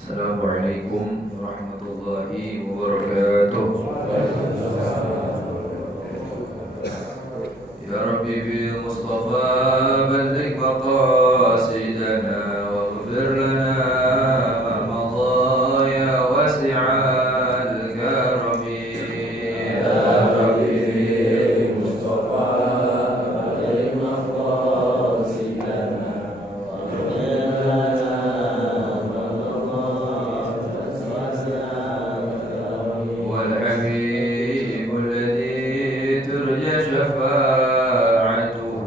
Assalamualaikum warahmatullahi wabarakatuh. Ya Rabbi bil Mustafa balligh maqasidana waghfir lana ma madha ya wasi'al karami. Ya Rabbi bil Mustafa balligh maqasidana waghfir lana والحبيب الذي ترجى شفاعته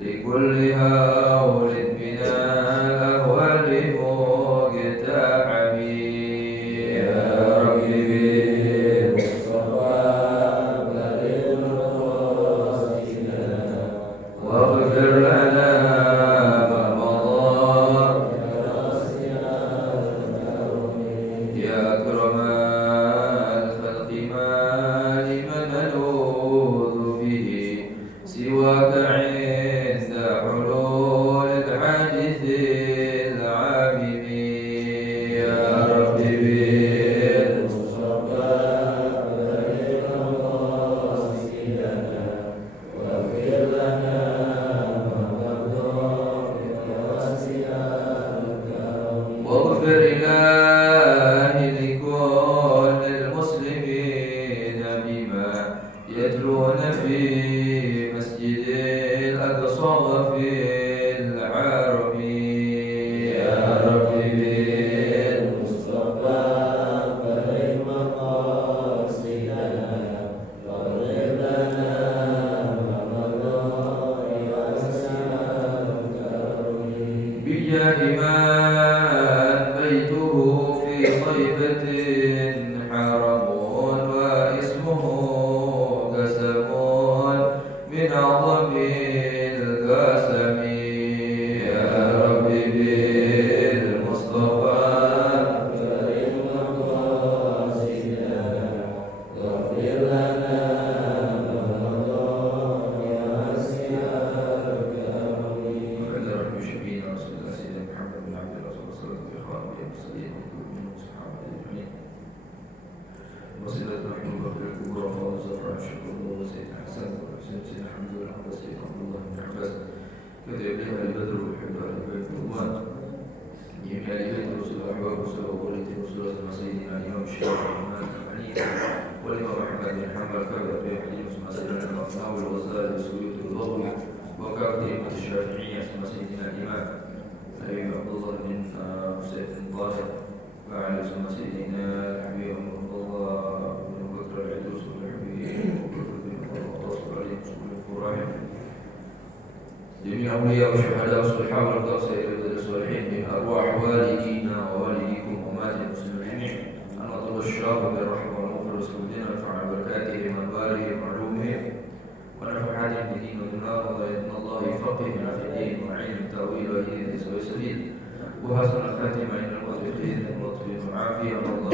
لكل هول من الأهوال مقتحم. يا ربي بالمصطفى بلغ مقاصدنا واغفر لنا ما مضى يا أكرم الخلق ما لمن نلوذ به سواك عند حلول الحادث العامم. يا ربي بالمصطفى بلغ مقاصدنا واغفر لنا ما مضى واغفر إلهي لكل المسلمين بما يتلون في مسجد الأقصى وفي الحرم. يا ربي بالمصطفى بلغ مقاصدنا واغفر لنا ما مضى بجاه من بيته في طيبة حرم واسمه قسم من أعظم القسم. يا ربي بالمصطفى بلغ مقاصدنا واغفر لنا ما مضى وعلى رحم شفينا رسول الله سيدنا محمد بن عبد الله صلى الله عليه وسلم وإخوانه المرسلين ومن صحابة أجمعين وصلة رحم بكر الكبرى فاضل زفر شكر الله سيدنا حسن وحسين سيدنا حمد والحمد سيدنا عبد الله بن عباس كذا يبلغ البدر ويحب أهل البيت الأمان جميع أهل بيت رسول الأحباب وسبب ولد رسول الله سيدنا الإمام الشافعي الإمام الحنيف والإمام أحمد بن حنبل كذا بن حديث اسمه سيدنا الأصنع والغزالي والسويد والضوء وكافة أئمة الشافعية اسمه سيدنا الإمام أبي عبد الله بن حسين بن طاهر وعلى اسمه سيدنا الحبيب عبد الله بن بكر العدوس والحبيب وبكر بن الخطاس عليهم سبحانه القرآن جميع أولياء وشهداء والصالحين والأبطال سيد الصالحين من أرواح والدينا ووالديكم وأمهات المسلمين أن أطلب الشراب بالرحمة والمغفرة والسلام ونفع بركاتهم وأنوارهم وعلومهم ونفحاتهم بدين ودنيا وإن الله يفقهنا في الدين وعلم التأويل وهداية السبيل وحسن الخاتمة إن الموت بخير ولطف وعافية والله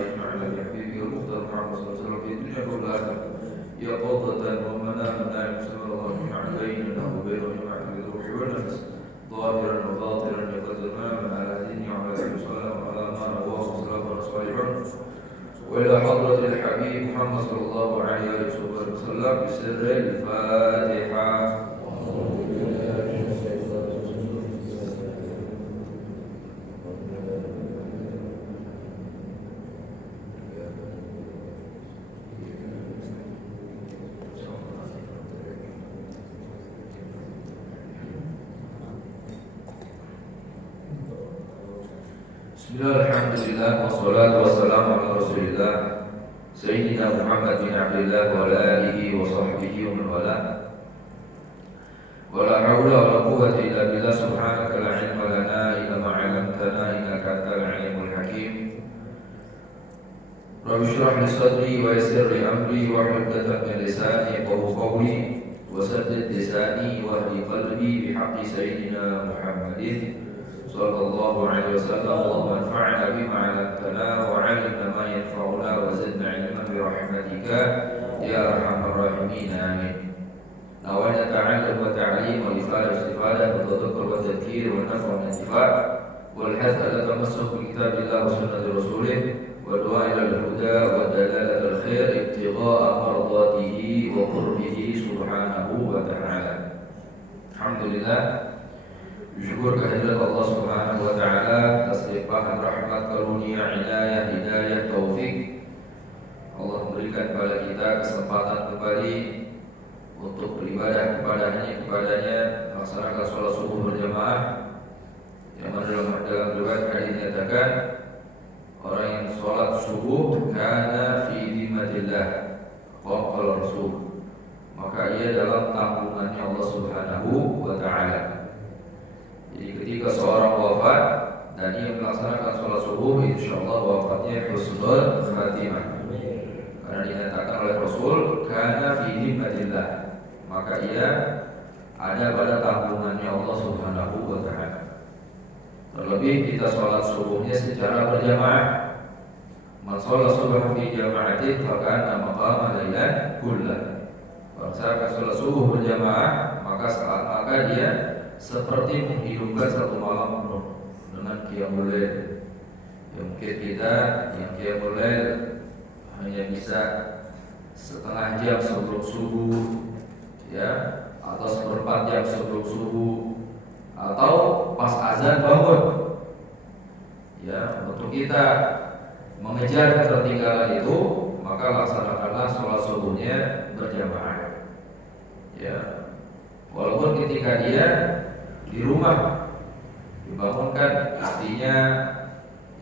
يجمعنا بحبيبه المختار محمد صلى الله عليه وسلم في الدنيا والآخرة يقظة ومنام نائم سمى الله جميعا بيننا وبين جماعة الروح والنفس ظاهرا وباطنا يقد تماما على دينه وعلى آله وسلم وعلى ما رواه وسلم ورسوله وإلى حضرة الحبيب محمد صلى الله عليه وسلم بسر الفاتحة. Bismillah, alhamdulillah, wassalatu wassalamu ala rasulillah Sayyidina Muhammad bin Abdullah wa ala alihi wa sahbihi wa man wala wa la hawla wa la quwwata illa billah subhanaka la ilma lana illa ma 'allamtana innaka antal alimul hakim. Rabbi shrah li sadri wa yassir li amri wa hlul 'uqdatam min lisani yafqahu qawli wa saddid lisani wa hdi qalbi bi haqqi sayyidina Muhammadin sallallahu alaihi wasallam. Allahumma anfa'na bima 'allamtana wa 'allimna ma yanfa'una wa zidna 'ilman bi rahmatika ya arhamar rahimin. Amin. نوينا التعلم والتعليم والإفادة والاستفادة والتذكر والتذكير والنفع والانتفاع والحث على التمسك بكتاب الله وسنة رسوله والدعاء إلى الهدى والدلالة الخير ابتغاء مرضاته وقربه سبحانه وتعالى. Alhamdulillah, bersyukur kehadirat Allah Subhanahu wa taala atas limpahan rahmat, karunia, inayah, hidayah, taufik. Allah memberikan kepada kita kesempatan kembali untuk beribadah kepadanya, melaksanakan sholat subuh berjamaah. Yang mana dalam riwayat hadis dinyatakan orang yang sholat subuh kana fi dhimmatillah, qala Rasul, maka ia dalam tanggungannya Allah Subhanahu wa taala. Jadi ketika seorang wafat dan ia melaksanakan sholat subuh, insyaallah wafatnya husnul khatimah. Karena dinyatakan oleh Rasul kana fi dhimmatillah, maka ia ada pada tanggungannya Allah Subhanahu wa taala. Terlebih kita sholat subuhnya secara berjamaah. Man sholat subuh fi jama'atin faka'anna maqama lailan kullah. Berdasarkan sholat subuh berjamaah, maka dia seperti menghidupkan satu malam penuh dengan qiyamul lail. Ya, mungkin kita yang qiyamul lail hanya bisa setengah jam sebelum subuh, ya, atau seperempat jam sebelum subuh, atau pas azan bangun. Ya, untuk kita mengejar ketertinggalan itu, maka laksanakanlah sholat subuhnya berjamaah. Ya, walaupun ketika dia di rumah dibangunkan istrinya,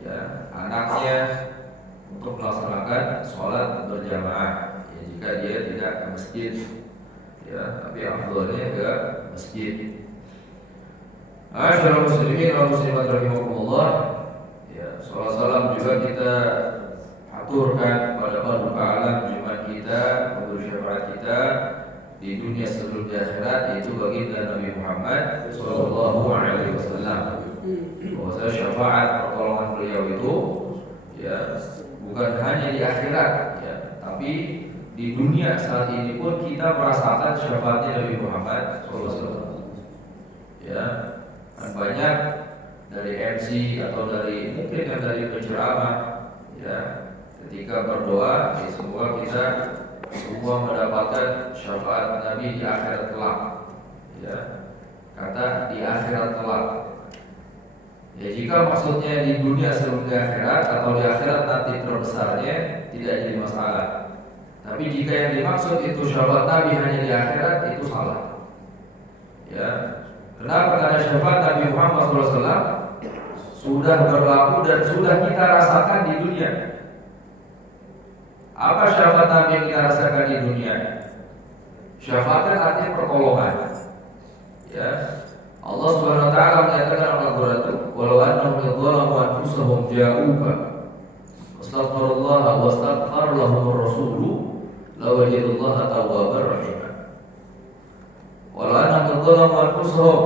ya, anaknya untuk melaksanakan sholat berjamaah. Ya, jika dia tidak ke masjid, ya, tapi afdhalnya ke masjid. Ma'asyiral muslimin wal muslimat rahimakumullah. Ya, salawat salam juga kita aturkan pada Rabbul Alam Jumat kita, untuk syafaat kita di dunia sebelum di akhirat, yaitu baginda Nabi Muhammad sallallahu alaihi wasallam. Bahwa syafaat pertolongan beliau itu, ya, bukan hanya di akhirat, ya, tapi di dunia saat ini pun kita merasakan syafaatnya Nabi Muhammad sallallahu alaihi wasallam. Ya, banyak dari MC atau dari mungkin yang dari penceramah, ya, ketika berdoa, ya, semoga kita semua mendapatkan syafaat Nabi di akhirat kelak. Ya, kata di akhirat kelak. Ya, jika maksudnya di dunia sebelum di akhirat atau di akhirat nanti terbesarnya, tidak jadi masalah. Tapi jika yang dimaksud itu syafaat Nabi hanya di akhirat, itu salah. Ya, kenapa? Karena syafaat Nabi Muhammad SAW sudah berlaku dan sudah kita rasakan di dunia. Apa syafaat Nabi yang kita rasakan di dunia? Syafaat kan artinya pertolongan. Ya, Allah Subhanahu wa taala menyatakan dalam Al-Qur'an, "Walau annahum yadhlamu anfusahum ja'uka wastaghfirullaha wastaghfar lahumur rasulu lawajidullaha tawwabar rahim." Walau annahum yadhlamu anfusahum,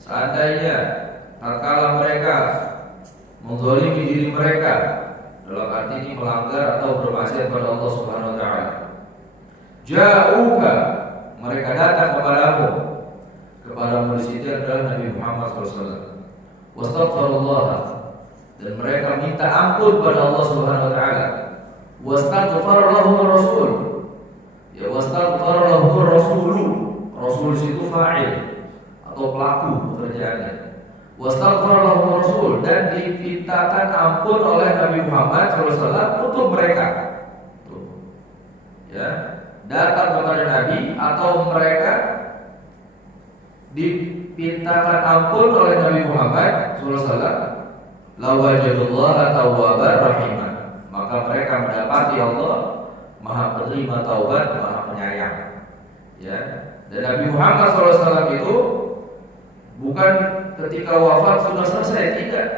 seandainya tatkala mereka menzalimi diri mereka, dalam arti ini melanggar atau bermaksiat pada Allah Subhanahu wa taala, ja'uka, mereka datang kepadamu. Kepadamu di situ adalah Nabi Muhammad SAW. Wastaghfirullah, dan mereka minta ampun pada Allah Subhanahu wa taala. Wastaghfar lahumur rasul. Ya, wastaghfar lahumur rasulu. Rasul itu fa'il atau pelaku pekerjaannya. Wastaghfar lahumur rasul, dan dimintakan ampun oleh Nabi Muhammad SAW untuk mereka. Ya, datang kepada Nabi atau mereka dipintakan ampun oleh Nabi Muhammad SAW, lawajadullaha tawwabar rahimah, maka mereka mendapati Allah Maha penerima taubat, Maha penyayang. Ya, dan Nabi Muhammad SAW itu bukan ketika wafat sudah selesai, tidak.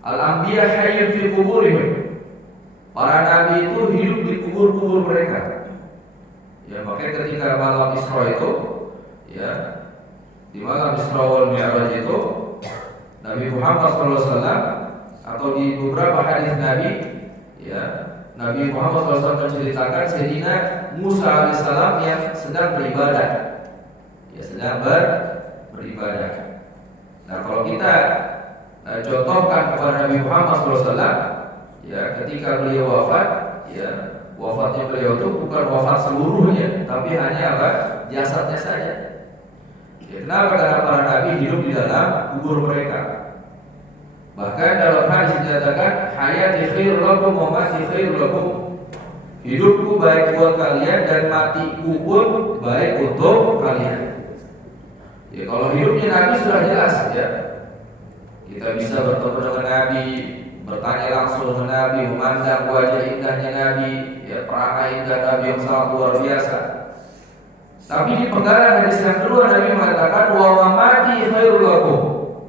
Al-anbiya hayyun fi quburihim, para nabi itu hidup di kubur-kubur mereka. Ya, makanya ketika malam Isra itu, ya, di malam Isra wal Mi'raj itu, Nabi Muhammad SAW atau di beberapa hadis Nabi, ya, Nabi Muhammad SAW menceritakan Sayyidina Musa alaihissalam yang sedang beribadah. Ya, sedang beribadah. Nah, kalau kita contohkan kepada Nabi Muhammad SAW, ya, ketika beliau wafat, ya, wafatnya beliau itu bukan wafat seluruhnya, tapi hanya apa? Jasadnya saja. Ya, kenapa? Karena para nabi hidup di dalam kubur mereka. Bahkan dalam hadis dikatakan hayati khairul lakum wa mati khairul lakum. Hidupku baik buat kalian dan matiku pun baik untuk kalian. Ya, kalau hidupnya Nabi sudah jelas, ya. Kita bisa bertemu dengan Nabi, bertanya langsung dengan Nabi, memandang wajah indahnya Nabi, ya, perangai indah Nabi yang sangat luar biasa. Tapi di penggalan hadis yang kedua Nabi mengatakan wa mati khairul lakum.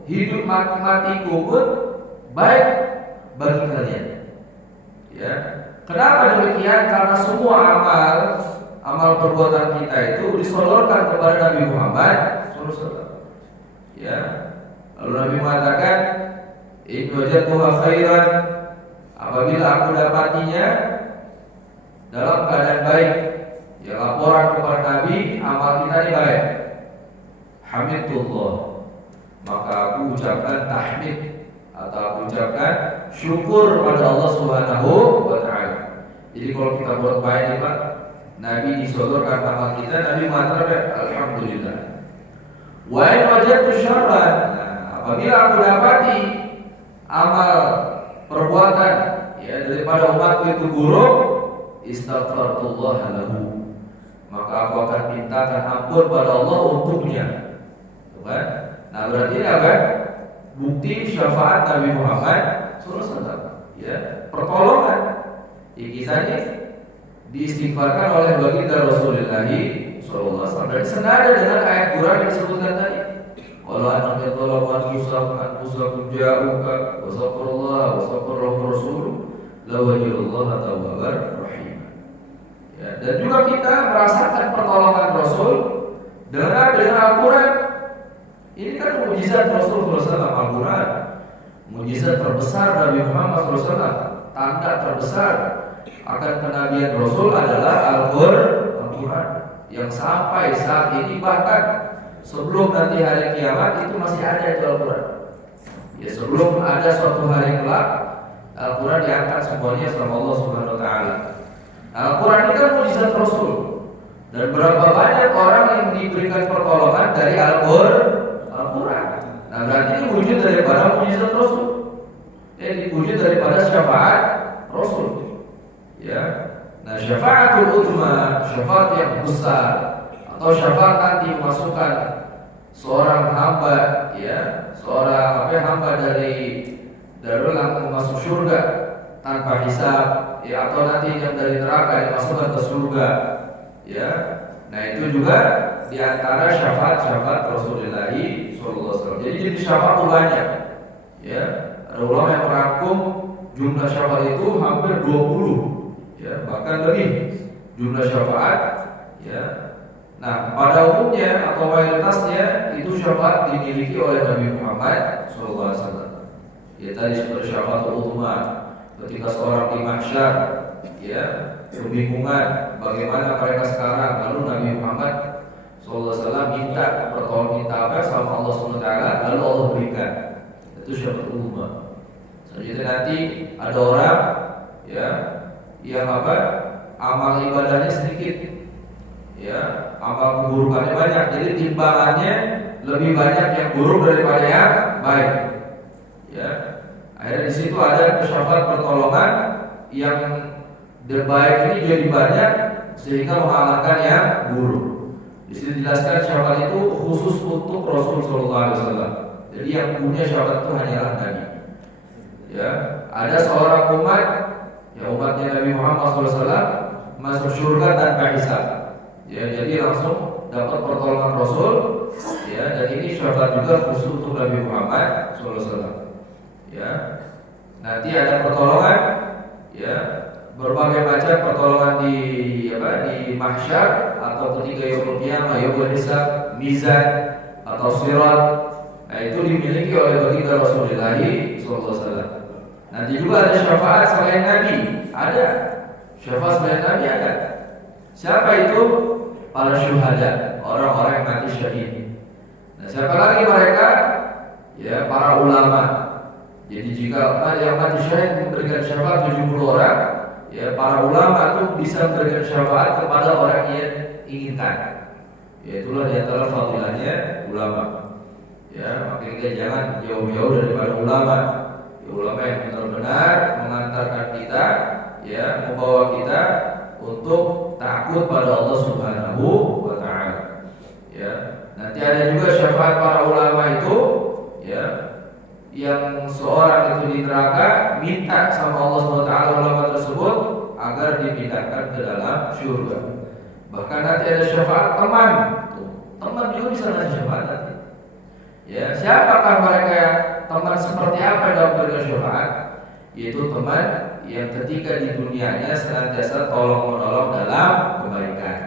Hidup matiku pun baik bagi kalian. Ya. Kenapa demikian? Karena semua amal perbuatan kita itu disodorkan kepada Nabi Muhammad SAW. Ya. Lalu Nabi mengatakan, in wajadtuha khairan, apabila aku dapatinya dalam keadaan baik, ya, laporan kepada Nabi amal kita ini baik, hamidullah, maka aku ucapkan tahmid atau aku ucapkan syukur pada Allah Subhanahu wa taala. Jadi kalau kita buat baik, Pak, Nabi disodorkan amal kita, Nabi mengatakan alhamdulillah. Wa in wajadtu syarran, apabila aku dapati amal perbuatan, ya, daripada umatku itu buruk, istaghfarullah lahu, maka aku akan mintakan ampun pada Allah untuknya. Bukan? Nah, berarti apa? Bukti syafaat Nabi Muhammad SAW, ya, pertolongan. Ini kisahnya diistighfarkan oleh baginda Rasulullah SAW. Dan senada dengan ayat Quran yang disebutkan tadi. Walau anna yatalabu anfusakum ja'uka wa safarullah wa safarrahu rasul lawajirullah tawwabar rahim. Ya, dan juga kita merasakan pertolongan Rasul dengan Al-Quran. Ini kan mukjizat Rasulullah SAW, Al-Quran, mukjizat terbesar Nabi Muhammad SAW. Tanda terbesar akan kenabian Rasul adalah Al-Quran, yang sampai saat ini bahkan sebelum nanti hari kiamat itu masih ada itu Al-Quran. Ya, sebelum ada suatu hari kelak, Al-Quran diangkat semuanya sama Allah Subhanahu Wa Taala. Al-Quran itu kan mukjizat Rasul, dan berapa banyak orang yang diberikan pertolongan dari Al-Quran. Nah, berarti ini wujud daripada mukjizat Rasul. Ini wujud daripada syafaat Rasul. Ya. Nah, syafaatul uzma, syafaat yang besar, atau syafaat nanti memasukkan seorang hamba, ya, seorang hamba dari langsung masuk surga tanpa hisab, ya, atau nanti yang dari neraka dimasukkan ke surga, ya. Nah, itu juga diantara syafaat Rasulullah SAW. Jadi jenis syafaat itu banyak, ya. Ada ulama yang merangkum jumlah syafaat itu hampir 20, ya, bahkan lebih jumlah syafaat, ya. Nah, pada umumnya atau mayoritasnya itu syafaat dimiliki oleh Nabi Muhammad SAW. Ya, tadi seperti syafaat utama ketika seorang di mahsyar, ya, kebingungan bagaimana mereka sekarang, lalu Nabi Muhammad SAW minta pertolongan, minta apa sama Allah SWT, lalu Allah berikan. Itu syafaat utama. Selanjutnya nanti ada orang, ya, yang amal ibadahnya sedikit, ya, amal keburukannya banyak, jadi timbangannya lebih banyak yang buruk daripada yang baik, ya. Akhirnya di situ ada syafaat pertolongan yang baik ini jadi banyak sehingga mengalahkan yang buruk. Di sini dijelaskan syafaat itu khusus untuk Rasulullah SAW. Jadi yang punya syafaat itu hanyalah Nabi. Ya, ada seorang umat, ya, umatnya Nabi Muhammad SAW masuk surga tanpa hisab. Ya, jadi langsung dapat pertolongan Rasul, ya, dan ini syafaat juga khusus untuk Nabi Muhammad SAW. Ya, nanti ada pertolongan, ya, berbagai macam pertolongan di mahsyar atau ketika yaumul qiyamah, yaumul hisab, mizan atau sirat. Nah, itu dimiliki oleh baginda Rasulullah SAW. Nanti juga ada syafaat selain Nabi, ada, Syafaat selain Nabi ada. Siapa itu? Para syuhada, orang-orang yang mati syahid. Nah, siapa lagi mereka? Ya, para ulama. Jadi jika yang mati syahid memberikan syafaat 70 orang, ya para ulama itu bisa memberikan syafaat kepada orang yang inginkan. Ya, itulah di antara fadilahnya ulama. Ya, makanya kita jangan jauh-jauh daripada ulama. Ya, ulama yang benar-benar mengantarkan kita, ya, membawa kita untuk takut pada Allah Subhanahu wa taala. Ya, nanti ada juga syafaat para ulama itu, ya, yang seorang itu di neraka minta sama Allah Subhanahu wa taala ulama tersebut agar dipindahkan ke dalam surga. Bahkan nanti ada syafaat teman. Teman juga bisa ngasih syafaat nanti. Ya, siapakah mereka? Teman seperti apa dalam berikan syafaat? Yaitu teman yang ketika di dunianya senantiasa tolong menolong dalam kebaikan.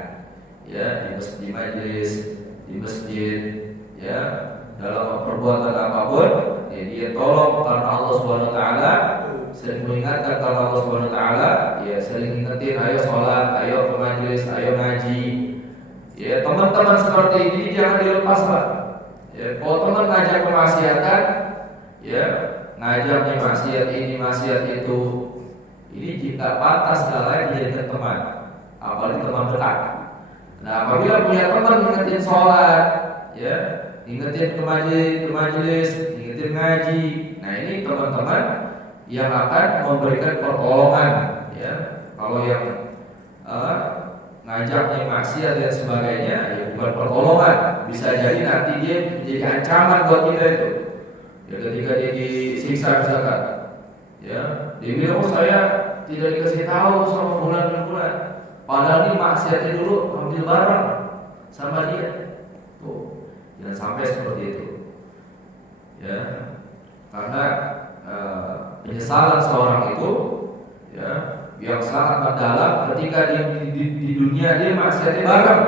Ya, di majelis, di masjid, ya, dalam perbuatan apapun, ya, dia tolong karena Allah Subhanahu wa taala, sering mengingatkan karena Allah Subhanahu wa taala, ya, sering ingetin ayo sholat, ayo ke majelis, ayo ngaji. Ya, teman-teman seperti ini jangan dilepas, Pak. Ya, kalau teman ngajak kemaksiatan, ya, ngajaknya maksiat ini, maksiat itu, ini jika pantas kalau dijadikan teman, apalagi teman dekat. Nah, apabila punya teman ingetin sholat, ya, ingetin ke majelis, ingetin ngaji, nah ini teman-teman yang akan memberikan pertolongan, ya. Kalau yang ngajaknya maksiat dan sebagainya, ya bukan pertolongan, bisa jadi nanti dia menjadi ancaman buat kita itu. Ya, ketika dia disiksa misalkan, ya, dia bilang, oh saya tidak dikasih tahu sama bulan, padahal ini maksiatnya dulu ambil barang sama dia. Tuh, jangan sampai seperti itu. Ya, karena penyesalan seorang itu, ya, yang sangat mendalam ketika di dunia dia maksiatnya barang,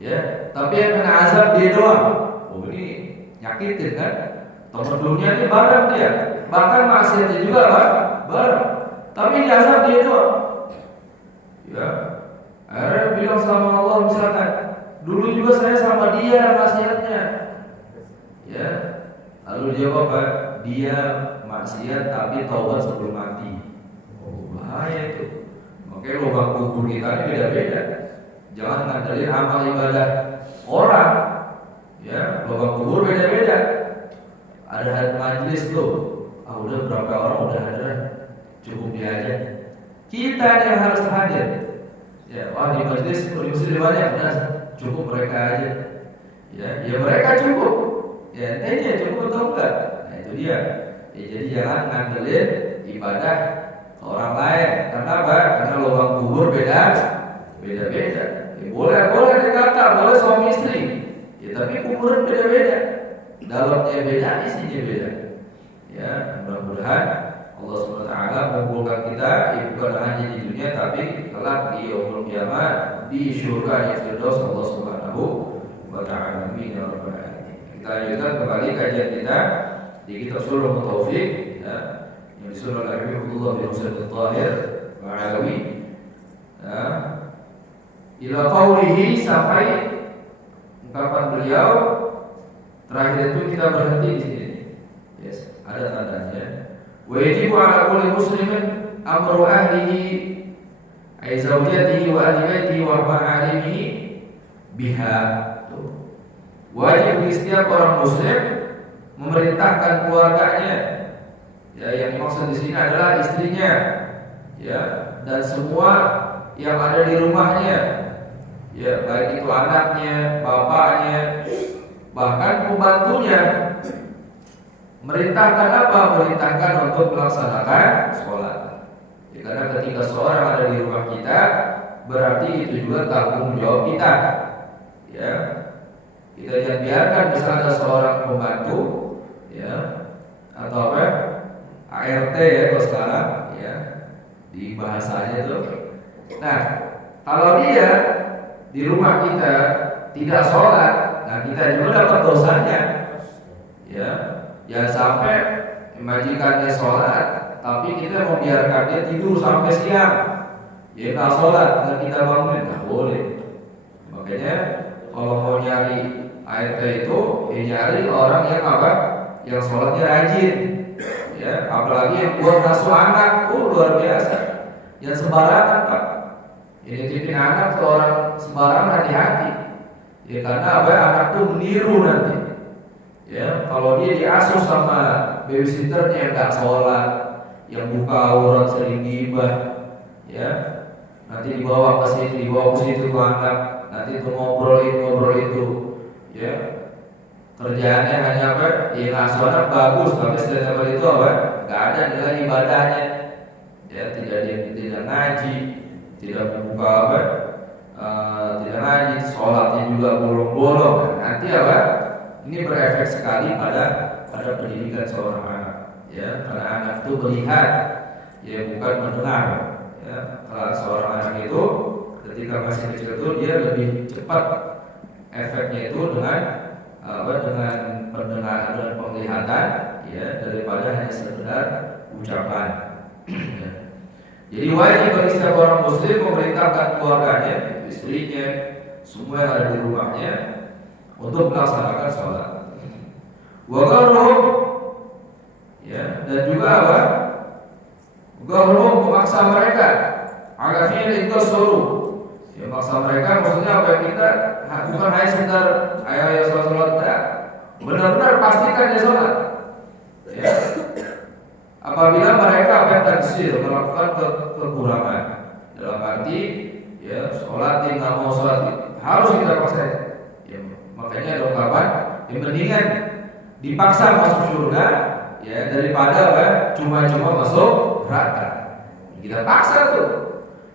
ya, tapi yang kena azab dia doang. Oh, ini nyakitin kan? Teman dunia ini barang dia, bahkan maksiatnya juga barang, tapi di azab dia doang. Ya, akhirnya bilang sama Allah misalkan, dulu juga saya sama dia maksiatnya. Ya, lalu dia jawab, dia maksiat tapi taubat sebelum mati. Oh, bahaya itu. Makanya lubang kubur kita ini beda-beda. Jangan ngandelin amal ibadah orang. Ya, lubang kubur beda-beda. Ada majelis tuh, udah berapa orang udah hadir, cukup dia aja. Kita yang harus hadir. Ya, di majelis muslim banyak, nah, cukup mereka aja. Ya mereka cukup. Ya, intinya cukup atau enggak? Nah, itu dia. Ya, jadi jangan ngandelin ibadah orang lain. Kenapa? Karena lubang kubur beda-beda. Ya, boleh dikata, boleh suami istri. Ya, tapi kuburan beda-beda. Dalamnya beda, isinya beda. Ya, mudah-mudahan Allah Subhanahu wa taala mengumpulkan kita bukan hanya di dunia tapi kelak di yaumul kiamat di surga yang firdaus Allah Subhanahu wa taala. Amin ya rabbal alamin. Kita lanjutkan kembali kajian kita di kitab Surah At-Taufik, ya, yang disusun oleh Habibullah bin Husain Al-Tahir Ma'alawi. Ya, ila qaulihi, sampai ungkapan beliau. Terakhir itu kita berhenti di sini. Yes, ada tandanya. Wa yajibu 'ala kulli muslimin amru ahlihi ay zawjatihi wa ahli baitihi wa ma'alimihi biha. Wajib bagi setiap orang muslim memerintahkan keluarganya. Ya, yang dimaksud di sini adalah istrinya, ya, dan semua yang ada di rumahnya. Ya, baik itu anaknya, bapaknya, bahkan pembantunya. Merintahkan apa? Merintahkan untuk melaksanakan sholat. Ya, karena ketika seorang ada di rumah kita, berarti itu juga tanggung jawab kita. Ya, kita jangan biarkan misalnya ada seorang pembantu, ya, atau apa, ART ya kalau sekarang, ya, di bahasanya itu. Nah, kalau dia di rumah kita tidak sholat, nah kita juga dapat dosanya. Ya, jangan sampai majikannya sholat, tapi kita mau biarkan dia tidur sampai siang. Ya nggak sholat, nggak kita bangunin, nggak boleh. Makanya kalau mau nyari ART itu, ya nyari orang yang apa? Yang sholatnya rajin, ya. Apalagi yang buat ngasuh anak, luar biasa. Yang sembarangan Pak, ini tipin anak ke orang sembarangan, hati-hati. Ya karena apa? Anak tuh meniru nanti. Ya kalau dia diasuh sama babysitternya yang nggak sholat, yang buka aurat, sering gibah, ya nanti dibawa ke sini, dibawa ke situ tuh anak, nanti itu ngobrol itu, ya kerjaannya hanya apa? Ya ngasuh anak bagus, tapi setelah itu apa? Gak ada nilai ibadahnya, ya tidak ngaji, tidak membuka apa? Tidak ngaji, sholatnya juga bolong-bolong. Nanti apa? Ini berefek sekali pada pendidikan seorang anak, ya karena anak itu melihat, ya bukan mendengar. Ya, kalau seorang anak itu ketika masih kecil itu dia lebih cepat efeknya itu dengan pendengaran dan penglihatan, ya daripada hanya sekedar ucapan. Ya. Jadi wajib bagi setiap orang muslim memerintahkan keluarganya, istrinya, semua yang ada di rumahnya untuk melaksanakan sholat. Waqarhum, ya dan juga apa? Waqarhum memaksa mereka. Agaknya itu suruh. Ya maksa mereka maksudnya apa? Kita bukan hanya sekedar ayo sholat, benar-benar pastikan dia sholat. Ya. Apabila mereka taksir melakukan kekurangan dalam arti ya sholat dia nggak mau sholat harus kita paksa. Ya, makanya ada ungkapan yang mendingan dipaksa masuk surga ya daripada cuma-cuma masuk neraka. Kita paksa tuh.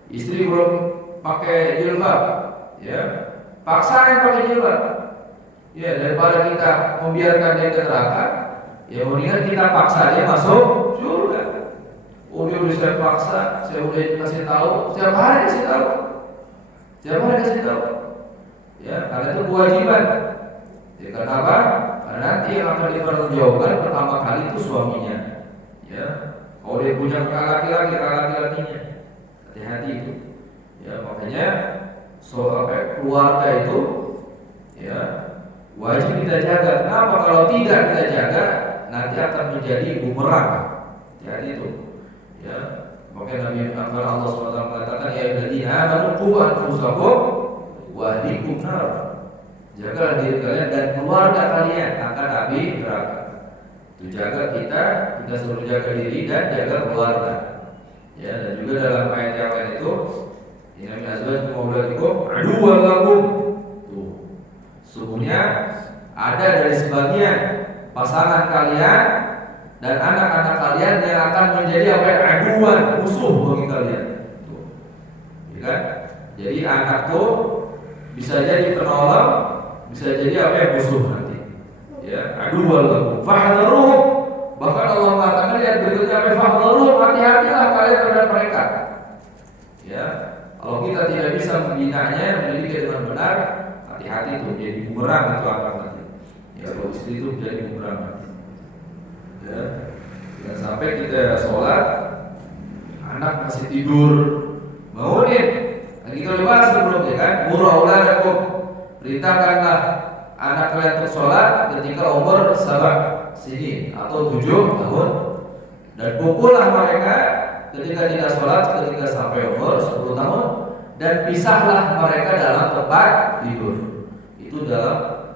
Istri belum pakai jilbab, ya paksain pakai jilbab. Ya daripada kita membiarkan dia ke neraka, ya mendingan kita paksa dia masuk surga. Dia udah saya paksa, saya udah kasih tahu, setiap hari kasih tahu, ya karena itu kewajiban. Ya kenapa? Karena nanti yang akan dipertanggungjawabkan pertama kali itu suaminya. Ya kalau dia punya laki-lakinya. Hati-hati itu, ya makanya keluarga itu, ya wajib kita jaga. Kenapa? Kalau tidak kita jaga, nanti akan menjadi bumerang. Jadi itu, ya makanya Nabi Allah SWT mengatakan, ya alladzina amanu qu anfusakum wa ahlikum nar. Jagalah diri kalian dan keluarga kalian akan api neraka. Itu jaga kita suruh jaga diri dan jaga keluarga. Ya dan juga dalam ayat yang lain itu inna min azwajikum wa auladikum aduwwan lakum. Tuh. Sungguhnya ada dari sebagian pasangan kalian dan anak-anak kalian yang akan menjadi aduan, musuh bagi kalian. Tuh. Ya kan? Jadi anak tuh bisa jadi penolong, bisa jadi musuh nanti. Ya, aduwwan lakum. Fahdharuhum. Bahkan Allah mengatakan yang berikutnya fahdharuhum, hati-hatilah kalian terhadap mereka. Ya, kalau kita tidak bisa membinanya, mendidik dengan benar, hati-hati itu jadi bumerang itu akan nanti. Ya, kalau istri itu menjadi bumerang nanti. Ya, jangan sampai kita sholat, anak masih tidur, bangunin. Lagi kita udah bahas sebelumnya kan, mura'uladakum, perintahkanlah anak kalian untuk sholat ketika umur sini atau 7 tahun dan pukullah mereka ketika tidak sholat ketika sampai umur 10 tahun dan pisahlah mereka dalam tempat tidur. Itu dalam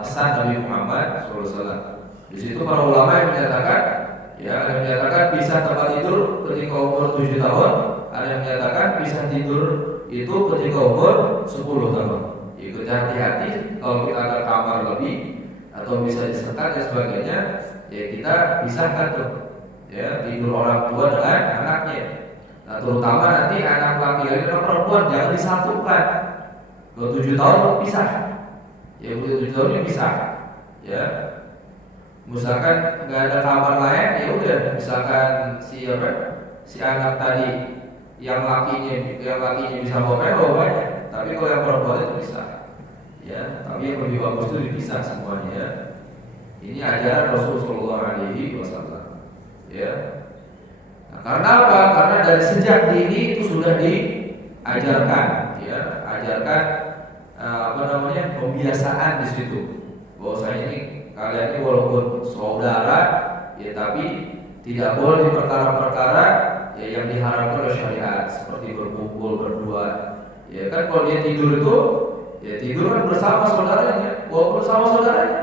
pesan Nabi Muhammad SAW. Di situ para ulama yang menyatakan, ya ada yang menyatakan pisah tempat tidur ketika umur 7 tahun, ada yang menyatakan pisah tidur itu ketika umur 10 tahun. Ikut hati-hati kalau kita ada kamar lebih atau bisa disekat dan sebagainya, ya kita pisahkan tuh, ya tidur orang tua dengan anaknya. Nah terutama nanti anak laki-laki dan perempuan jangan disatukan. Kalau 7 tahun pisah, ya udah 7 tahun ini pisah, ya. Misalkan nggak ada kamar lain, ya udah misalkan si anak tadi yang lakinya bisa bawa, tapi kalau yang perempuan itu bisa. Ya, tapi yang lebih bagus itu dipisah semuanya. Ini ajaran Rasulullah SAW. Ya. Nah, karena apa? Karena dari sejak dini itu sudah ajarkan, ya, ajarkan pembiasaan di situ. Bahwasanya ini kalian ini walaupun saudara, ya tapi tidak boleh di perkara-perkara ya yang diharamkan oleh syariat, seperti berkumpul berdua. Ya kan kalau dia tidur itu, ya tidur kan bersama saudaranya, walaupun bersama saudaranya.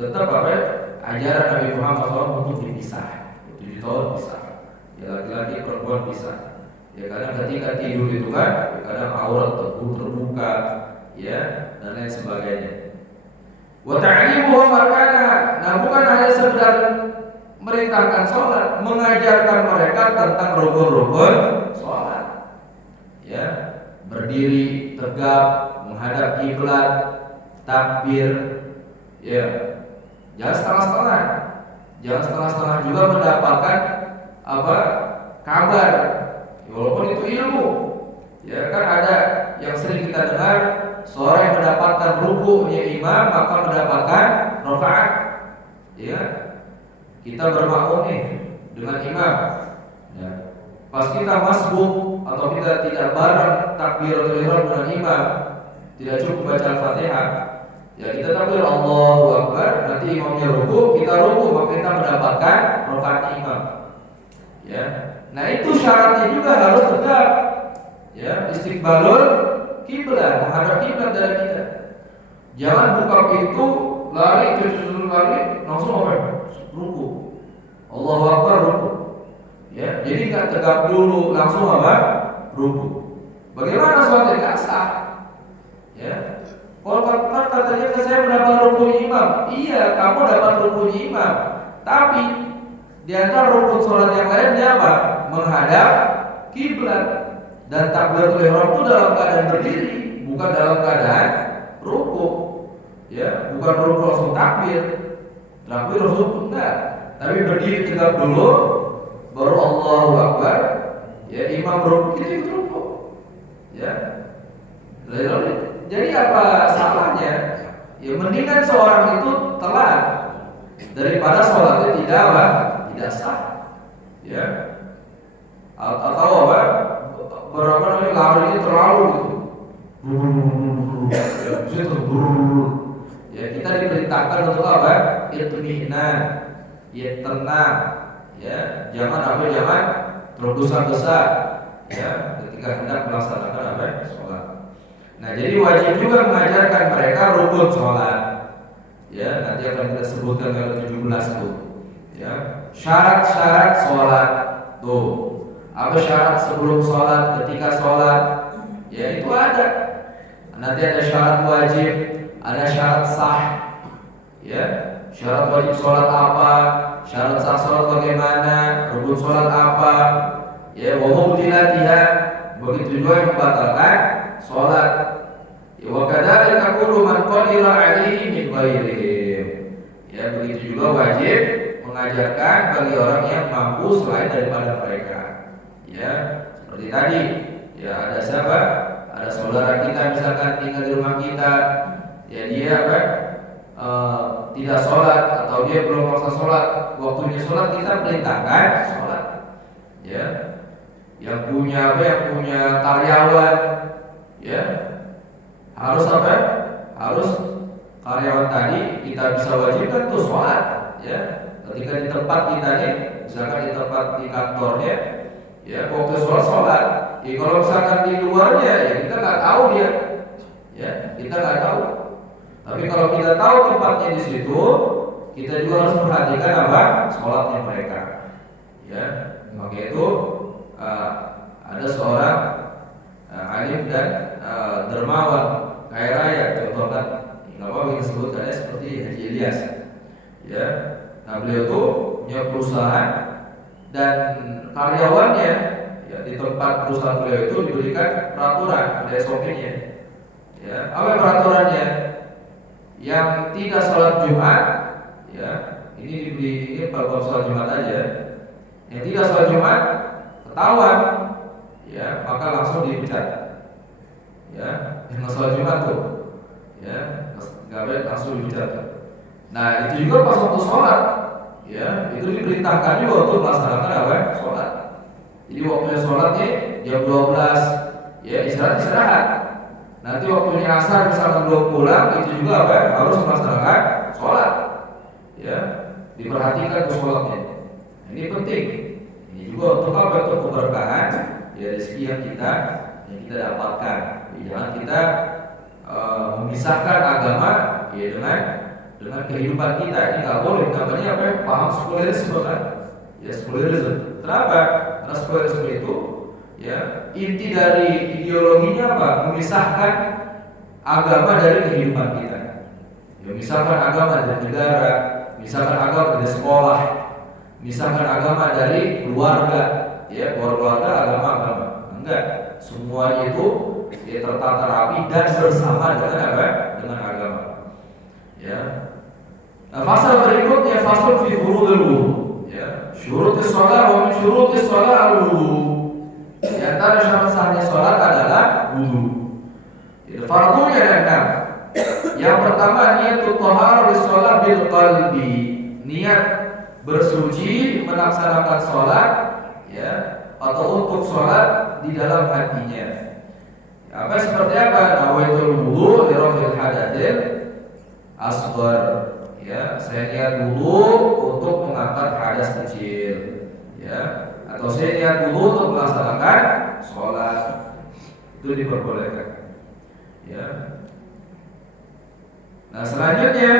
Tetap ajaran Nabi Muhammad SAW untuk dipisah, 7 tahun pisah. Ya laki-laki perempuan pisah. Ya kadang ketika tidur itu kan, kadang aurat terbuka, ya dan lain sebagainya. Wa ta'limuhum arkana, nah bukan hanya sekedar merintahkan sholat, mengajarkan mereka tentang rukun-rukun sholat. Ya, berdiri tegap, menghadap kiblat, takbir, ya. Jangan setengah-setengah. Jangan setengah-setengah juga mendapatkan kabar. Walaupun itu ilmu. Ya kan ada yang sering kita dengar, seorang yang mendapatkan rukuknya imam maka mendapatkan rakaat. Ya. Kita bermakmum nih dengan imam. Ya. Pas kita masbuk atau kita tidak bareng takbiratul ihram dengan imam, tidak cukup baca Al-Fatihah. Ya kita takbir Allahu Akbar, nanti imamnya ruku, kita ruku, maka kita mendapatkan rakaat imam. Ya. Nah itu syaratnya juga harus tegap. Ya, istiqbalul kiblat, menghadap kiblat dari kita. Jangan buka pintu, lari, langsung ruku. Allahu Akbar ruku. Ya, jadi nggak tegap dulu, langsung ruku. Bagaimana sholatnya nggak sah? Ya. Kalau katanya saya mendapat rukun imam, iya kamu dapat rukun imam. Tapi di antara rukun sholat yang lainnya apa? Menghadap kiblat. Dan takbiratul ihram itu dalam keadaan berdiri, bukan dalam keadaan ruku. Ya, bukan ruku langsung takbir. Takbir langsung enggak. Tapi berdiri tegap dulu, baru Allahu Akbar. Ya, imam ruku kita ikut ruku. Ya. Lalu jadi apa salahnya? Ya mendingan seorang itu telat daripada sholatnya tidak sah. Ya. Atau berapa namanya larinya terlalu gitu. Ya kita diperintahkan untuk itminan, ya tenang, ya jangan tergesa-gesa, ya ketika hendak melaksanakan sholat. Nah jadi wajib juga mengajarkan mereka rukun sholat. Ya nanti akan kita sebutkan kalau 17 tuh. Ya syarat-syarat sholat tuh. Apa syarat sebelum sholat, ketika sholat? Ya itu ada. Nanti ada syarat wajib, ada syarat sah. Ya, syarat wajib sholat apa? Syarat sah sholat bagaimana? Rukun sholat apa? Ya, wa mubtilatiha. Begitu juga yang membatalkan sholat. Ya, wa kadzalika kullu man qadira 'alaihi min ghairihim. Ya, begitu juga wajib mengajarkan bagi orang yang mampu selain daripada mereka. Ya, seperti tadi, ya ada siapa? Ada saudara kita misalkan tinggal di rumah kita, ya dia tidak sholat atau dia belum masa sholat, waktunya sholat kita perintahkan sholat. Ya, yang punya karyawan, ya harus harus karyawan tadi kita bisa wajibkan tuh sholat. Ya, ketika di tempat kita nih, misalkan di tempat di kantornya. Ya, waktu sholat. Ya, kalau misalkan di luarnya, ya kita nggak tahu dia. Ya, kita nggak tahu. Tapi kalau kita tahu tempatnya di situ, kita juga harus perhatikan sholatnya mereka. Ya, maka itu ada seorang alim dan dermawan kaya raya, contohkan, nggak apa kita sebutkannya seperti Haji Ilyas. Ya, nah beliau itu punya perusahaan. Dan karyawannya ya, di tempat perusahaan beliau itu diberikan peraturan, ada SOP-nya. Ya, apa peraturannya? Yang tidak sholat Jumat, ya ini bab sholat Jumat aja. Yang tidak sholat Jumat ketahuan, ya maka langsung dipecat. Ya, yang sholat Jumat tuh, ya nggak boleh langsung dipecat. Nah itu juga pas waktu sholat. Ya, itu diperintahkan juga untuk melaksanakan sholat. Jadi waktunya sholatnya jam 12, ya istirahat. Nanti waktunya asar misalkan belum pulang, itu juga apa? Harus melaksanakan sholat. Ya, diperhatikan ke sholatnya. Ini penting. Ini juga untuk apa? Untuk keberkahan ya rezeki yang kita dapatkan. Jangan kita memisahkan agama ya dengan kehidupan kita. Ini nggak boleh. Namanya apa? Paham sekularisme kan? Ya sekularisme. Kenapa? Karena sekularisme itu ya inti dari ideologinya apa? Memisahkan agama dari kehidupan kita. Ya, misalkan agama dari negara, misalkan agama dari sekolah, misalkan agama dari keluarga, ya keluarga agama. Enggak, semuanya itu ya tertata rapi dan bersama dengan apa? Dengan agama. Ya. Nah, pasal berikutnya fasal fi furudil wudu. Ya, syurutus shalah wa min syurutis shalah al-wudu. Di antara syarat sahnya sholat adalah wudu. Itu fardunya ada 6. Yang pertama niatut thaharah lis-shalah bil qalbi. Niat bersuci melaksanakan sholat ya atau untuk sholat di dalam hatinya. Apa seperti apa? Nawaitul wudu li raf'il hadatsil asghar. Ya, saya niat wudu untuk mengangkat hadas kecil. Ya. Atau saya niat wudu untuk melaksanakan sholat, itu diperbolehkan. Ya. Nah selanjutnya,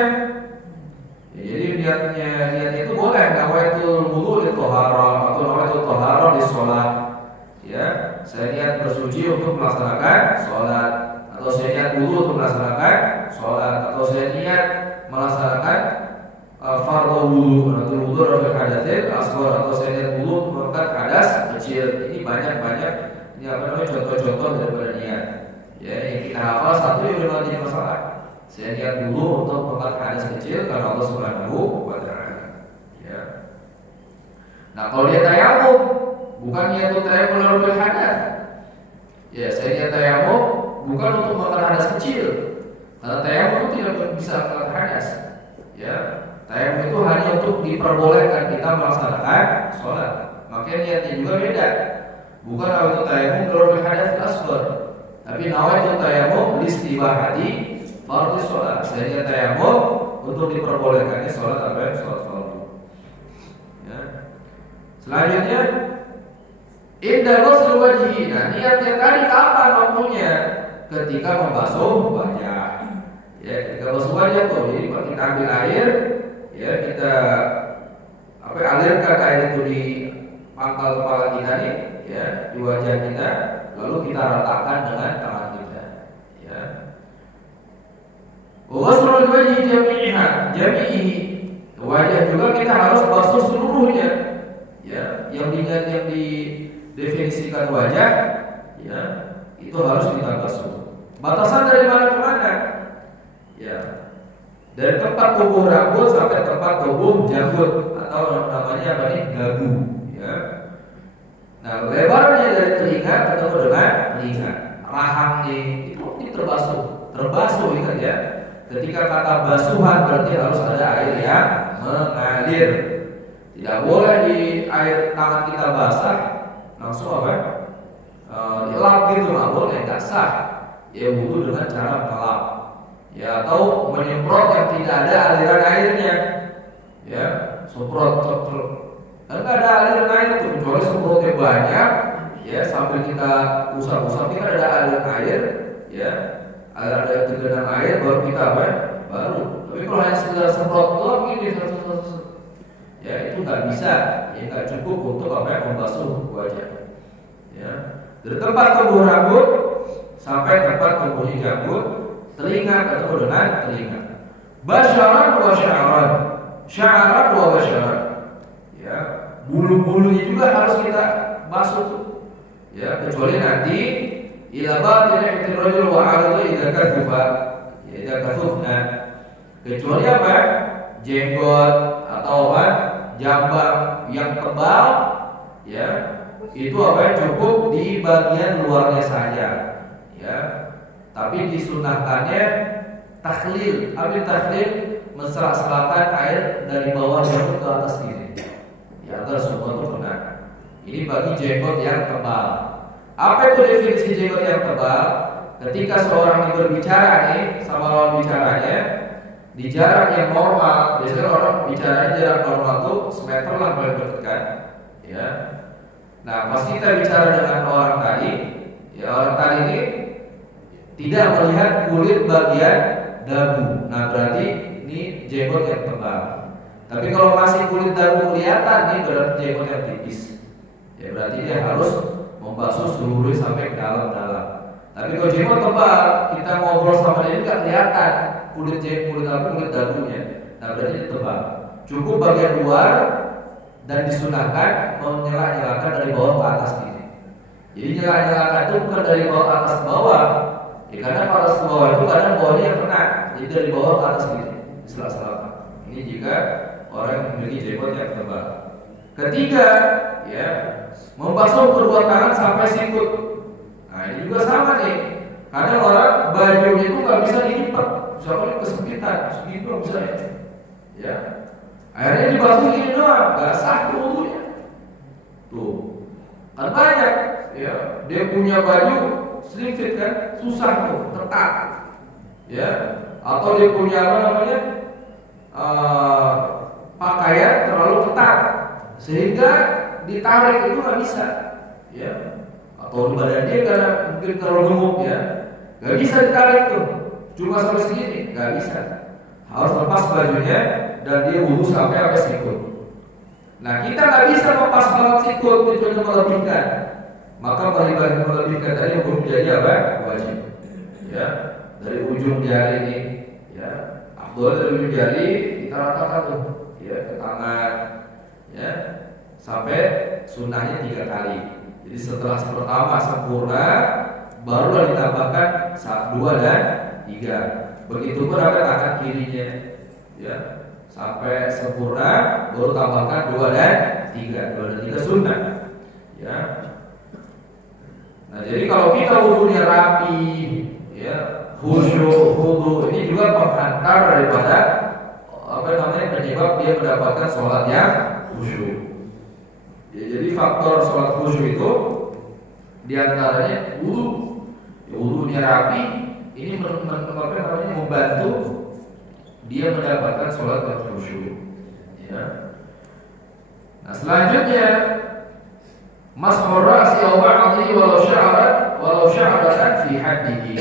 ya, jadi niat itu boleh. Nawaitul wudu li thaharah atau nawaitul thaharah di sholat. Ya, saya niat bersuci untuk melaksanakan sholat, atau saya niat wudu untuk melaksanakan sholat, atau saya niat melaksanakan fardhu wudu atau wudu rafil hadatsil asghar, atau saya niat wudu untuk mengangkat hadas kecil. Ini banyak ini apa namanya contoh-contoh daripada niat. Ya, yang kita hafal satu yang memang jadi masalah. Saya niat wudu untuk mengangkat hadas kecil karena Allah Subhanahu wa taala. Ya. Nah, kalau dia tayamum bukan niat tayamum rafil hadas. Ya, saya niat tayamum bukan untuk mengangkat hadas kecil. Karena tayamum itu tidak bisa mengangkat hadas. Ya. Tayamum itu hanya untuk diperbolehkan kita melaksanakan sholat. Makanya niatnya juga beda. Bukan nawaitu tayamum liraf'il hadatsil asghar, tapi nawaitu tayamum listibahati fardhu sholat. Saya niat tayamum untuk diperbolehkannya sholat apa? Sholat fardhu. Ya. Selanjutnya inda ghusl wajhi. Nah, niatnya tadi kapan waktunya? Ketika membasuh wajah. Ya, ketika basuh wajah tuh. Jadi kalau kita ambil air, ya kita alirkan air itu di pangkal kepala kita nih, ya di wajah kita, lalu kita ratakan dengan tangan kita. Ya. Ghusl wajhi jami'i. Wajah juga kita harus basuh seluruhnya. Ya, yang didefinisikan wajah, ya itu harus kita basuh. Batasan dari mana ke mana? Ya. Dari tempat tubuh rambut sampai tempat tubuh janggut atau namanya apa nih? Dagu, ya. Nah, lebarnya dari telinga ketemu dengan telinga, rahang nih itu terbasuh ingat ya. Ketika kata basuhan berarti harus ada air yang mengalir. Tidak boleh di air tangan kita basah langsung apa? Dilap gitu, nggak boleh, nggak sah. Ya wudu dengan cara melap. Ya, atau menyemprot yang tidak ada aliran airnya. Ya, semprot. Enggak ada aliran air itu, kecuali semprotnya banyak. Ya, sambil kita usap-usap kita ada aliran air. Ya, ada tegangan air baru kita apa? Baru. Tapi kalau hanya sekedar semprot doang gini, ya itu nggak bisa. Ya nggak cukup untuk apa? Membasuh wajah. Ya, dari tempat tumbuh rambut sampai tempat tumbuhnya janggut, telinga ketemu dengan telinga. Basyaran wa sya'ran. Sya'ran wa basyaran. Ya, bulu-bulunya juga harus kita basuh. Ya, kecuali nanti ila batil ihtirajul wa 'aradu idza kadhufa. Ya, idza kadhufna. Kecuali apa? Jenggot atau apa? Jambang yang tebal, ya. Itu apa? Cukup di bagian luarnya saja. Ya. Tapi disunahkannya takhlil. Ambil takhlil, mesra-serakan air dari bawah janggut ke atas ini. Ya, agar semua itu kena. Ini bagi jenggot yang tebal. Apa itu definisi jenggot yang tebal? Ketika seorang ini berbicara nih sama lawan bicaranya di jarak yang normal, biasanya orang bicaranya jarak normal tuh semeter lah paling dekat kan, ya. Nah, pas kita bicara dengan orang tadi, ya orang tadi ini tidak melihat kulit bagian dagu. Nah, berarti ini jenggot yang tebal. Tapi kalau masih kulit dagu kelihatan nih, berarti jenggot yang tipis. Ya berarti dia harus membasuh seluruhnya sampai ke dalam-dalam. Tapi kalau jenggot tebal, kita ngobrol sama dia nggak kelihatan kulit dagunya. Nah berarti dia tebal. Cukup bagian luar dan disunahkan menyela-nyelakan dari bawah ke atas gini. Jadi nyela-nyelakan itu bukan dari bawah ke atas ke bawah. Ya, karena kalau ke bawah itu kadang bawahnya yang kena. Jadi dari bawah ke atas gini, di sela-sela. Ini jika orang yang memiliki jenggot yang tebal. Ketiga, ya, membasuh kedua tangan sampai sikut. Nah ini juga sama nih. Kadang orang bajunya itu nggak bisa dilipat, misalnya kesempitan, segitu bisa ya. Akhirnya dibasuh gini doang, nggak sah tuh. Tuh, kan banyak, ya. Dia punya baju slim fit kan, susah tuh, ketat, ya. Atau dia punya apa namanya pakaian terlalu ketat, sehingga ditarik itu nggak bisa, ya. Atau badan dia karena mungkin terlalu gemuk ya, nggak bisa ditarik tuh, cuma sampai segini, nggak bisa. Harus lepas bajunya dan dia wudhu sampai sikut. Nah kita nggak bisa lepas banget sikut, kecuali melebihkan. Maka melebihkan tadi hukum jadi apa? Wajib. Ya, dari ujung jari ini, ya, afdol dari ujung jari kita ratakan tuh, ya, ke tangan, ya, sampai sunnahnya 3 kali. Jadi setelah pertama sempurna, barulah ditambahkan 1, 2, dan 3. Begitupun ada tangan kirinya, ya, sampai sempurna, baru tambahkan 2 dan 3. 2 dan 3 sunnah, ya. Nah jadi kalau kita wudunya rapi, ya, khusyuk, wudu ini juga penghantar daripada apa namanya penyebab dia mendapatkan sholat yang khusyuk. Ya, jadi faktor sholat khusyuk itu diantaranya wudu. Ya, wudunya rapi, ini membantu dia mendapatkan sholat yang khusyuk. Ya. Nah selanjutnya mashur ra'si aw ba'dhi walau sya'ratan fi haddihi.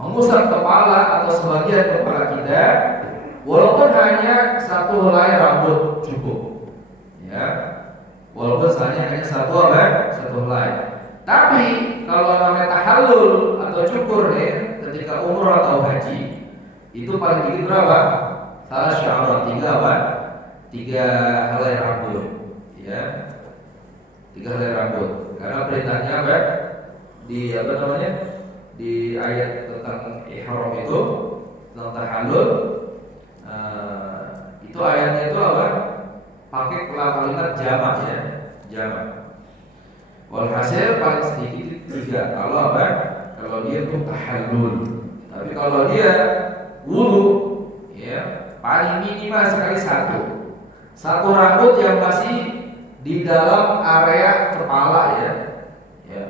Mengusap kepala atau sebagian kepala kita walaupun hanya 1 helai rambut cukup. Ya. Walaupun hanya 1 helai. Tapi kalau namanya tahallul atau cukur nih, ketika umroh atau haji, itu paling dikit berapa? Salah sya'rat 3 helai rambut, ya. 3 helai rambut. Karena perintahnya apa? Di apa namanya? Di ayat tentang ihram itu, tentang tahallul, itu ayatnya itu apa? Pakai kalimat jamak, ya, jamak. Walhasil paling sedikit 3. Kalau apa? Kalau dia tuh tahallul. Tapi kalau dia wudu, ya, paling minimal sekali 1 rambut yang masih di dalam area kepala, ya. Ya.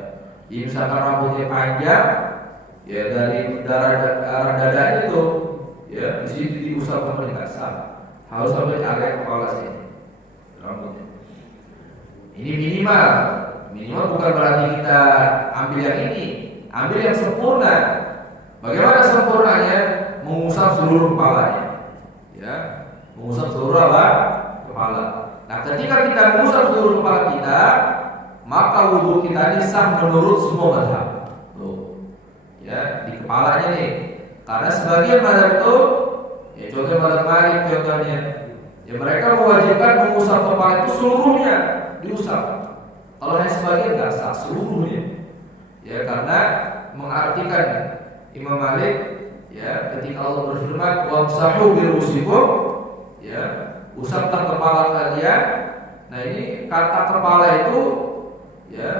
Jadi misalkan rambutnya panjang, ya, dari arah dada itu, ya, di sini diusap sampai dengan sah. Harus sampai di area kepala sini rambutnya. Ini minimal bukan berarti kita ambil yang ini, ambil yang sempurna. Bagaimana sempurnanya? Mengusap seluruh kepalanya, ya, mengusap seluruh apa? Kepala. Nah, ketika kita mengusap seluruh kepala kita, maka wudu kita ini sah menurut semua mazhab. Tuh, ya, di kepalanya nih. Karena sebagian mazhab itu, ya, contohnya mazhab Malik contohnya, ya, mereka mewajibkan mengusap kepala itu seluruhnya diusap. Kalau hanya sebagian nggak sah seluruhnya, ya, karena mengartikan Imam Malik, ya, ketika Allah berfirman wamsahu birusikum, ya, usaplah kepala kalian. Nah ini kata kepala itu, ya,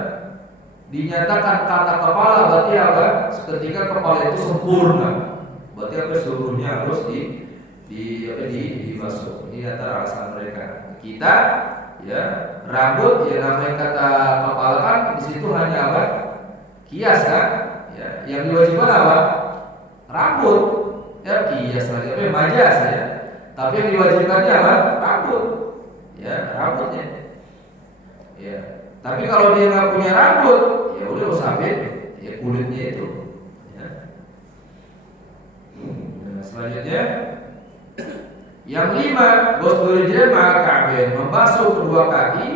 dinyatakan kata kepala berarti apa? Ketika kepala itu sempurna, berarti apa? Seluruhnya harus dibasuh. Ini antara alasan mereka. Kita, ya, rambut, ya, namanya kata kepala kan di situ hanya apa? Kias kan? Ya, yang diwajibkan apa? Rambut. Ya kias lagi, tapi majas ya. Tapi yang diwajibkannya apa? Rambut. Ya, rambutnya. Ya. Tapi kalau dia nggak punya rambut, ya udah usapin ya kulitnya itu. Ya. Nah, selanjutnya yang 5, ghusl rijlain ma'al ka'bain, membasuh kedua kaki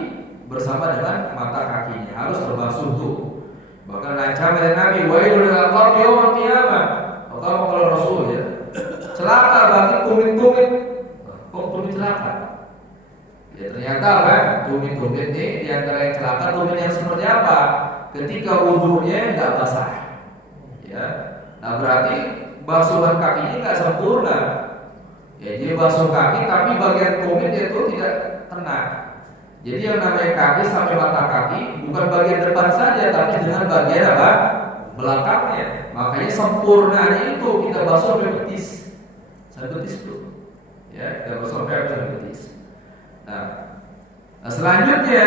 bersama dengan mata kakinya, harus terbasuh tuh. Bahkan ancaman dari Nabi, wailul lil aqab yaumil qiyamah. Atau kalau Rasul ya, celaka bagi tumit-tumit. Kok tumit celaka? Ya ternyata kan tumit-tumit ini di antara yang celaka tumit yang seperti apa? Ketika wudunya nggak basah. Ya. Nah berarti basuhan kakinya nggak sempurna. Ya dia basuh kaki tapi bagian tumit itu tidak kena. Jadi yang namanya kaki sampai mata kaki bukan bagian depan saja, tapi dengan bagian apa? Belakangnya. Makanya sempurnanya itu kita basuh sampai betis. Sampai betis itu. Ya, kita basuh sampai betis. Nah, selanjutnya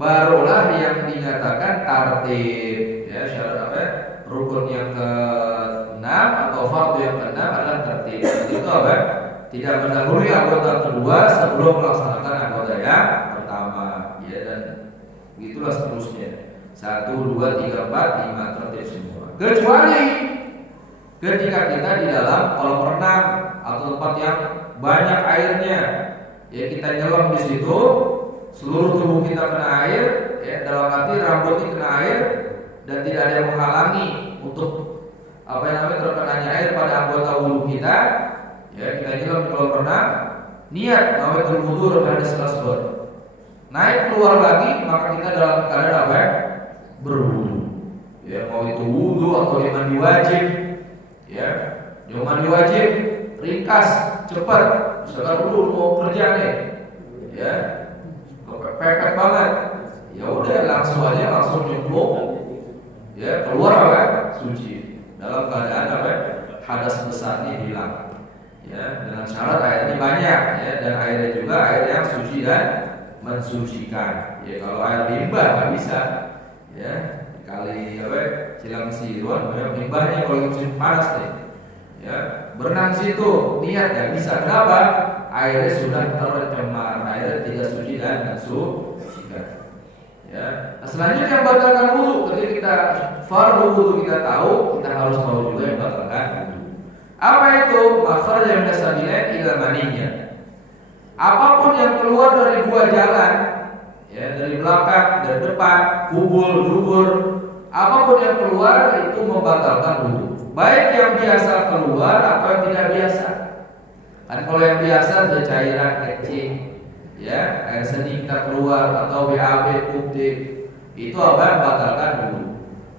barulah yang dinyatakan tartib. Ya, syarat apa? Rukun yang ke-6 atau fardu yang ke-6 adalah tertib. Itu apa? Tidak mendahului anggota kedua sebelum melaksanakan anggota yang pertama, ya, dan begitulah seterusnya. 1, 2, 3, 4, 5 tertib semua. Kecuali ketika kita di dalam kolam renang atau tempat yang banyak airnya, ya kita nyelam di situ, seluruh tubuh kita kena air, ya dalam arti rambutnya kena air dan tidak ada yang menghalangi untuk apa yang namanya terkenanya air pada anggota wudhu kita. Ya, kita nyelam di kolam renang, niat nawaitul wudu dan hadas asghar. Naik keluar lagi, maka kita dalam keadaan apa? Berwudu. Ya, mau itu wudu atau dia mandi wajib. Ya, dia mandi wajib ringkas, cepat. Misalkan dulu mau kerja nih. Ya. Pepet banget. Ya udah langsung nyemplung. Ya, keluar apa? Suci. Dalam keadaan apa? Hadas besarnya hilang. Ya, dengan syarat airnya banyak, ya, dan airnya juga air yang suci dan mensucikan. Ya, kalau air limbah nggak bisa, ya, kali apa Cilengsi itu limbahnya kalau musim panas nih, ya, berenang situ niat nggak bisa. Kenapa? Airnya sudah tercemar, airnya tidak suci dan mensucikan. Ya, nah, selanjutnya yang batalkan wudu, ketika kita fardu wudu kita tahu, kita harus tahu juga yang batalkan wudu. Apa itu? Makhraj min as-sabilain ila maniyya. Apapun yang keluar dari dua jalan, ya, dari belakang, dari depan, kubul, dubur, apapun yang keluar itu membatalkan wudu. Baik yang biasa keluar atau yang tidak biasa. Kan kalau yang biasa ada cairan kecil, ya, air seni kita keluar atau BAB, putih, itu apa? Membatalkan wudu.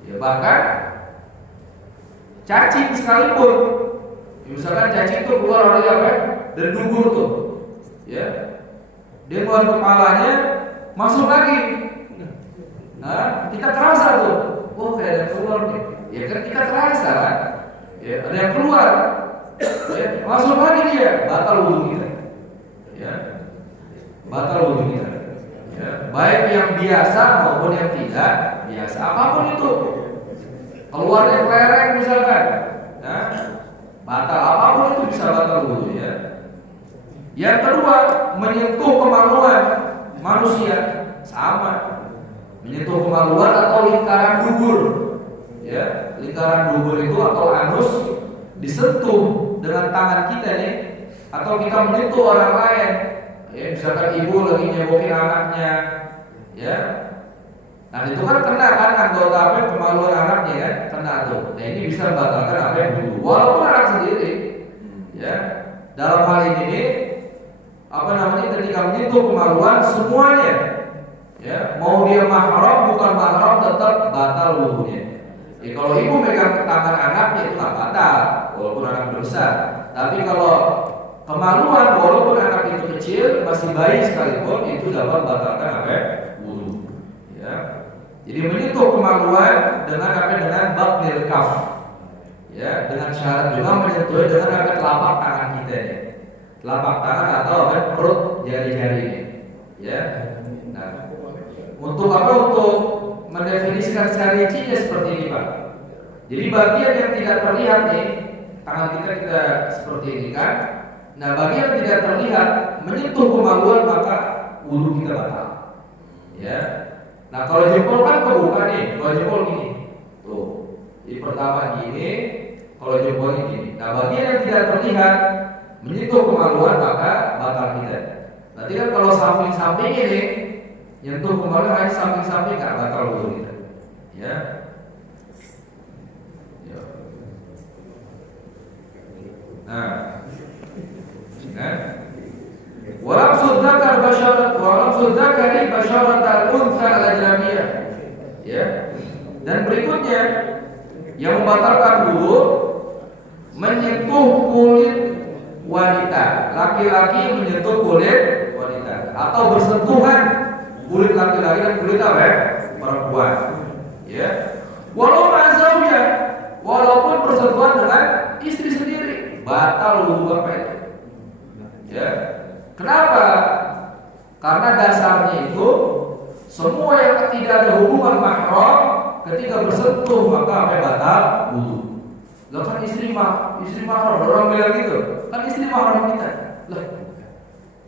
Ya, bahkan cacing sekalipun. Misalkan cacing itu keluar dari apa? Dari dubur tuh, ya. Dia keluar kepalanya, masuk lagi. Nah, kita terasa tuh, oh kayak ada yang keluar nih. Ya kan kita terasa kan? Ya, ada yang keluar. Ya, masuk lagi dia, batal wudu kita. Ya, batal wudu kita. Ya, baik yang biasa maupun yang tidak biasa, apapun itu. Keluarnya kelereng misalkan, nah, batal apapun itu bisa batal wudu, ya. Yang kedua, menyentuh kemaluan manusia sama. Menyentuh kemaluan atau lingkaran dubur. Ya, lingkaran dubur itu atau anus disentuh dengan tangan kita nih, atau kita menyentuh orang lain. Ya, misalkan ibu lagi nyebokin anaknya, ya. Nah itu kan kena kan anggota apa kemaluan anaknya kan kena tuh. Nah ini bisa membatalkan apa yang dulu walaupun anak sendiri, ya. Dalam hal ini nih, apa namanya ketika menyentuh kemaluan semuanya, ya, mau dia mahram bukan mahram tetap batal wudunya. Ya, kalau ibu megang tangan anaknya itu nggak batal walaupun anak besar. Tapi kalau kemaluan walaupun anak itu kecil masih bayi sekalipun itu dapat membatalkan apa wudu. Ya. Jadi menyentuh kemaluan dengan apa? Dengan batnil kaf. Ya, dengan syarat juga menyentuh dengan apa? Telapak tangan kita ya. Telapak tangan atau apa? Perut jari-jari ini. Ya. Nah, untuk apa? Untuk mendefinisikan secara rincinya seperti ini Pak. Jadi bagian yang tidak terlihat nih, tangan kita seperti ini kan. Nah bagian yang tidak terlihat menyentuh kemaluan maka wudu kita batal. Ya. Nah kalau jempol kan kebuka nih, kalau jempol gini, tuh. Jadi pertama gini, kalau jempolnya gini. Nah bagian yang tidak terlihat menyentuh kemaluan maka batal kita. Nanti kan kalau samping-samping ini nyentuh kemaluan hanya samping-samping nggak batal wudu kita. Ya. Nah, walam sudzakar basyarat al-untha al-ajnabiyah. Ya. Dan berikutnya yang membatalkan wudu menyentuh kulit wanita, laki-laki menyentuh kulit wanita atau bersentuhan kulit laki-laki dan kulit apa ya? Perempuan. Ya. Walaupun bersentuhan dengan istri sendiri, batal wudu Bapak itu. Ya. Kenapa? Karena dasarnya itu semua yang tidak ada hubungan mahram ketika bersentuh maka apa batal wudu. Lah kan istri mahram, orang bilang gitu. Kan istri mahram kita. Lah,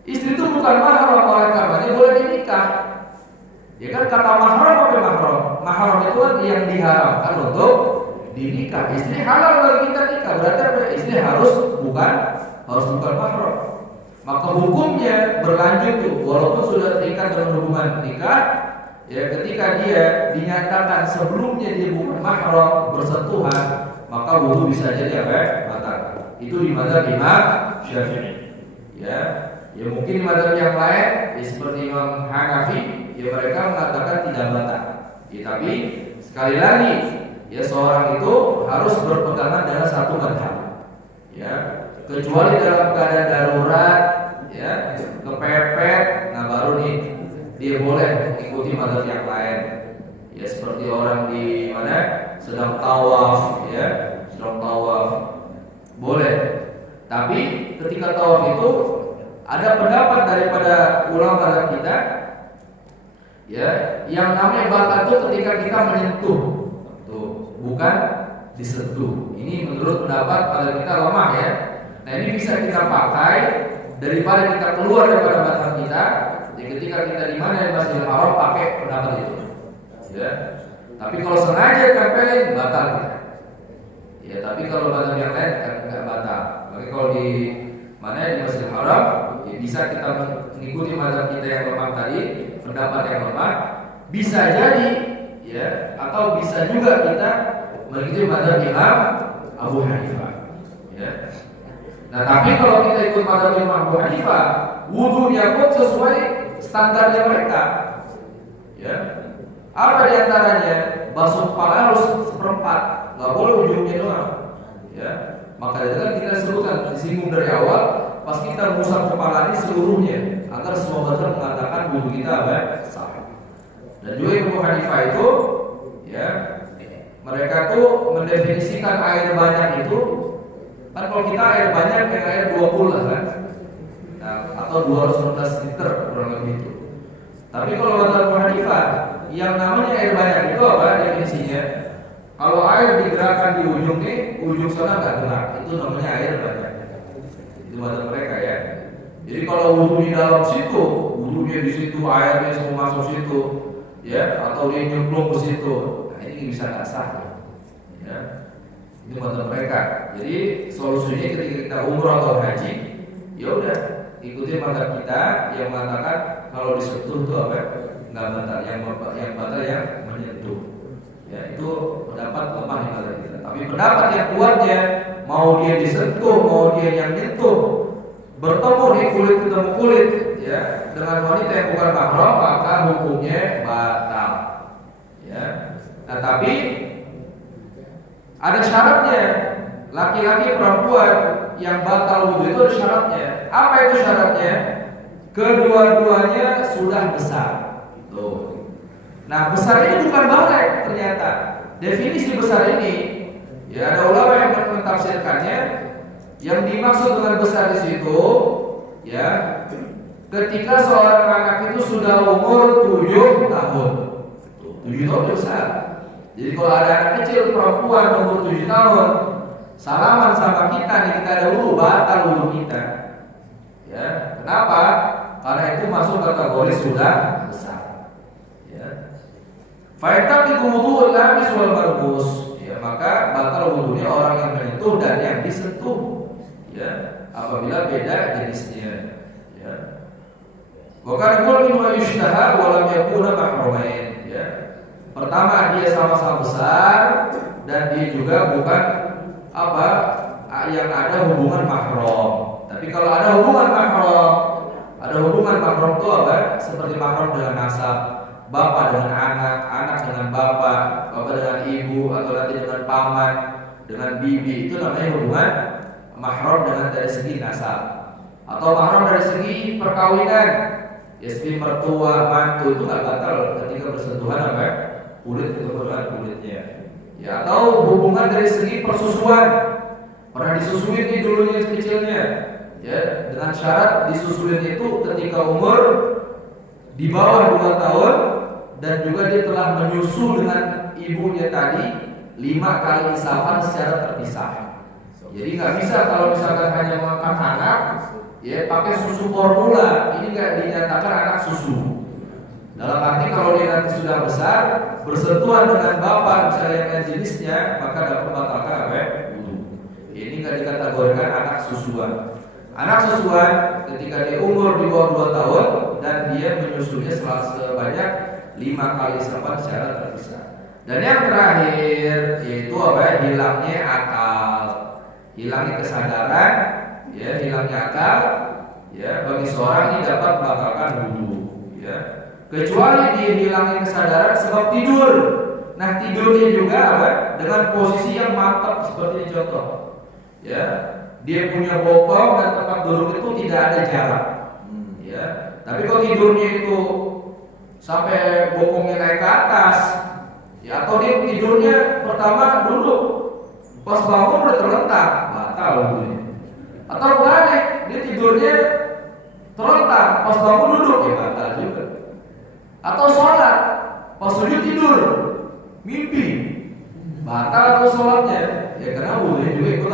istri itu bukan mahram oleh karenanya boleh dinikah. Ya kan kata mahram apa mahram? Mahram itu kan yang diharamkan untuk dinikah. Istri halal bagi kita nikah, berarti istri harus bukan mahram. Maka hukumnya berlanjut tuh, walaupun sudah terikat dalam hubungan nikah, ya ketika dia dinyatakan sebelumnya dia bukan mahram bersentuhan, maka wudu bisa jadi apa? Batal. Itu di mazhab Imam Syafi'i. Ya mungkin di mazhab yang lain, ya, seperti Imam Hanafi, ya mereka mengatakan tidak batal. Ya, tapi sekali lagi, ya seorang itu harus berpegangan dalam satu mazhab. Ya, kecuali dalam keadaan darurat, ya kepepet, nah baru nih dia boleh mengikuti mazhab yang lain. Ya seperti orang di mana sedang tawaf, ya sedang tawaf boleh. Tapi ketika tawaf itu ada pendapat daripada ulama kita, ya yang namanya batal itu ketika kita menyentuh, tuh bukan disentuh. Ini menurut pendapat pada kita lemah ya. Nah ini bisa kita pakai daripada kita keluar daripada mazhab kita. Jadi ketika kita di mana di Masjidil Haram pakai pendapat itu. Ya. Tapi kalau sengaja tempelin batal kita. Ya, tapi kalau mazhab yang lain enggak batal. Tapi kalau di mana di Masjidil Haram ya bisa kita mengikuti mazhab kita yang lemah tadi, pendapat yang lemah. Bisa jadi ya atau bisa juga kita mengikuti mazhab Imam Abu Hanifah. Ya. Nah, tapi kalau kita ikut mazhab Imam Abu Hanifah, wudunya pun sesuai standarnya mereka. Ya. Apa diantaranya? Basuh kepala harus seperempat, nggak boleh ujungnya doang. Ya. Maka itu kan kita sebutkan disinggung dari awal, pas kita mengusap kepala ini seluruhnya, agar semua mazhab mengatakan wudu kita apa? Sah. Dan juga Imam Abu Hanifah itu, ya, mereka tuh mendefinisikan air banyak itu. Kan kalau kita air banyak kayak air 20 lah kan, nah, atau 215 liter kurang lebih itu. Tapi kalau mazhab Abu Hanifah, yang namanya air banyak itu apa definisinya? Kalau air digerakkan di ujung nih, ujung sana nggak gerak, itu namanya air banyak. Itu mazhab mereka ya. Jadi kalau wudu di dalam situ, wudunya di situ, airnya semua masuk situ, ya, atau dia nyemplung ke situ, nah ini bisa nggak sah. Ya. Itu mazhab mereka. Jadi solusinya ketika kita umroh atau haji, ya udah ikuti mazhab kita yang mengatakan kalau disentuh itu apa? Nggak batal. Yang batal yang menyentuh. Ya itu pendapat lemah di mazhab kita. Tapi pendapat yang kuatnya mau dia disentuh, mau dia yang nyentuh, bertemu di kulit ketemu kulit, ya dengan wanita yang bukan mahram maka hukumnya batal. Ya. Nah tapi ada syaratnya, laki-laki perempuan yang batal wudu itu ada syaratnya. Apa itu syaratnya? Kedua-duanya sudah besar. Tuh. Nah besar ini bukan balik ternyata. Definisi besar ini, ya ada ulama yang mentafsirkannya. Yang dimaksud dengan besar di situ, ya ketika seorang anak itu sudah umur 7 tahun. 7 7 tahun besar. Jadi kalau ada anak kecil perempuan umur 7 tahun salaman sama kita nih, kita ada wudu, batal wudu kita. Ya, kenapa? Karena itu masuk kategori sudah besar. Ya. Fa'taqidu wudu'ul labis wal marbus. Ya, maka batal wudunya orang yang menyentuh dan yang disentuh. Ya, apabila beda jenisnya. Ya. Wa kan kullu mimma yushtaha wa lam yakuna mahrumain. Ya. Pertama, dia sama-sama besar dan dia juga bukan yang ada hubungan mahram. Tapi kalau ada hubungan mahram itu apa? Seperti mahram dengan nasab, bapak dengan anak, anak dengan bapak dengan ibu, atau nanti dengan paman, dengan bibi, itu namanya hubungan mahram dari segi nasab. Atau mahram dari segi perkawinan, ya seperti mertua, mantu, itu nggak batal ketika bersentuhan kulit ketemu dengan kulitnya. Ya, atau hubungan dari segi persusuan, pernah disusuin nih dulunya kecilnya, ya, dengan syarat disusuin itu ketika umur di bawah 2 tahun dan juga dia telah menyusu dengan ibunya tadi 5 kali isapan secara terpisah. Jadi nggak bisa kalau misalkan hanya makan anak, ya pakai susu formula, ini nggak dinyatakan anak susu. Dalam arti kalau dia nanti sudah besar bersentuhan dengan bapak misalnya yang jenisnya, maka dapat membatalkan wudu. Ini nggak dikategorikan anak susuan. Anak susuan ketika dia umur di bawah 2 tahun dan dia menyusunya sebanyak 5 kali isapan secara terpisah. Dan yang terakhir yaitu hilangnya akal, hilangnya kesadaran, ya, hilangnya akal, ya, bagi seorang ini dapat membatalkan wudu, ya. Kecuali dia hilangnya kesadaran sebab tidur. Nah, tidurnya juga dengan posisi yang mantap seperti ini contoh. Ya, dia punya bokong dan tempat duduk itu tidak ada jarak. Ya, tapi kalau tidurnya itu sampai bokongnya naik ke atas, ya, atau dia tidurnya pertama duduk, pas bangun udah terlentang, batal wudunya. Atau balik, dia tidurnya terlentang, pas bangun duduk, ya batal juga. Atau sholat, pas sujud tidur, mimpi, batal atau sholatnya, ya karena wudunya juga ikut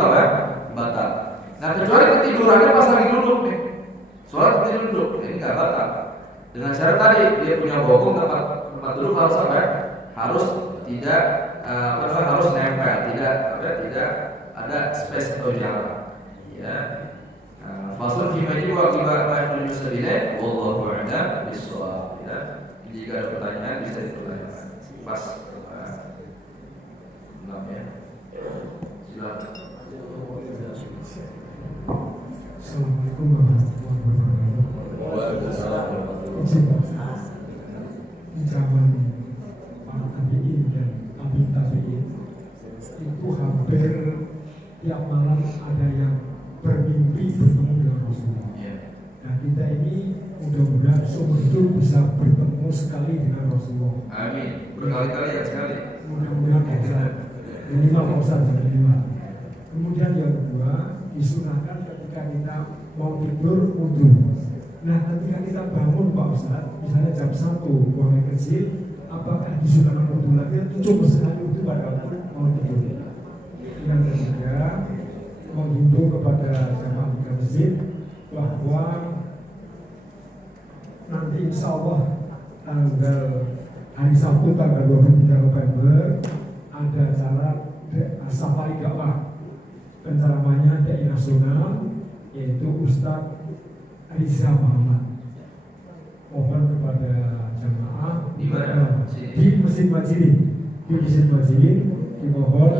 batal. Nah, kecuali ketidurannya pas lagi duduk nih, sholat ketika duduk, ini nggak batal. Dengan syarat tadi dia punya bokong, tempat duduk harus harus tidak harus nempel, tidak ada space atau jarak. Ya. Fasul fimani wa kibar ma'rifil wallahu a'lam bishawab. Ya. Jika ada pertanyaan bisa ditanyakan. Pas ya. Silakan. Assalamualaikum warahmatullahi wabarakatuh. Waalaikumsalam. Di zaman para tabi'in dan tabi'in itu hampir tiap malam ada yang bermimpi bertemu dengan Rasulullah. Nah, kita ini mudah-mudahan seumur hidup bisa bertemu sekali dengan Rasulullah. Amin. Berkali-kali ya sekali. Mudah-mudahan minimal minimal. Kemudian yang kedua, disunahkan ketika kita mau tidur wudu. Nah, ketika kita bangun Pak Ustaz, misalnya jam 1 buang air kecil, apakah disunahkan wudu lagi atau cukup sekali wudu pada waktu mau tidur? Yang ketiga, menghimbau kepada jamaah di masjid bahwa nanti insya Allah tanggal hari Sabtu tanggal 23 November ada acara safari dakwah, penceramahnya DAI nasional yaitu Ustadz Riza Muhammad. Mohon kepada jamaah Di mana? di Masjid Majid dimohon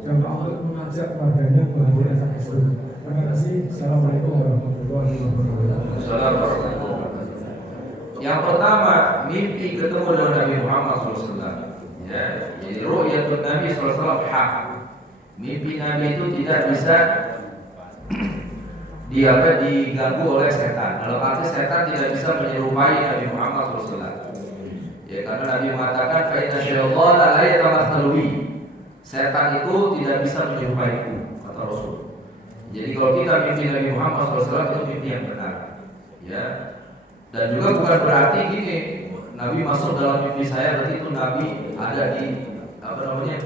jamaah untuk mengajak keluarganya menghadiri acara tersebut. Terima kasih. Assalamualaikum warahmatullahi wabarakatuh. Assalamualaikum. Yang pertama, mimpi ketemu dengan Nabi Muhammad SAW. Ya, jadi ru'yatun Nabi SAW hak. Mimpi Nabi itu tidak bisa diganggu oleh setan. Dalam arti setan tidak bisa menyerupai Nabi Muhammad SAW. Ya, karena Nabi mengatakan fa inna syaitana la yatamathalu. Setan itu tidak bisa menyerupaiku, kata Rasul. Jadi kalau kita mimpi Nabi Muhammad SAW itu mimpi yang benar. Ya. Dan juga bukan berarti gini, Nabi masuk dalam mimpi saya, berarti itu Nabi ada di apa namanya?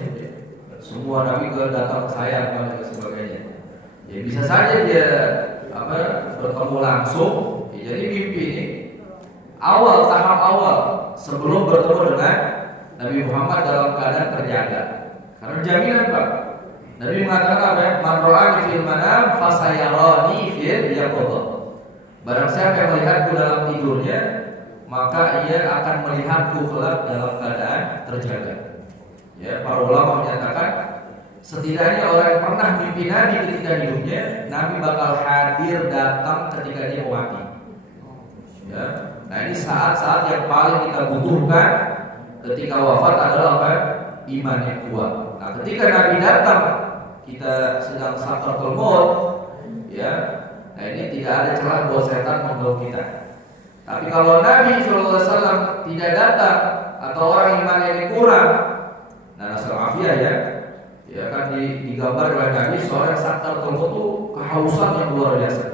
Semua Nabi datang ke saya dan sebagainya. Ya bisa saja dia bertemu langsung. Ya, jadi mimpi ini tahap awal sebelum bertemu dengan Nabi Muhammad dalam keadaan terjaga. Karena jaminan Pak. Nabi mengatakan apa ya? Man ra'ani fil manam fasayarani fil yaqظah. Barang siapa yang melihatku dalam tidurnya, maka ia akan melihatku kelak dalam keadaan terjaga. Ya, para ulama menyatakan setidaknya orang yang pernah mimpi Nabi ketika hidupnya, Nabi bakal hadir datang ketika dia mau mati. Ya. Nah ini saat-saat yang paling kita butuhkan ketika wafat adalah apa? Iman yang kuat. Nah ketika Nabi datang, kita sedang sakaratul maut, ya. Nah ini tidak ada celah buat setan mengganggu kita. Tapi kalau Nabi SAW tidak datang atau orang imannya ini kurang, nah nasal afiyah ya kan digambar oleh Nabi seorang sakaratul maut itu kehausan yang luar biasa.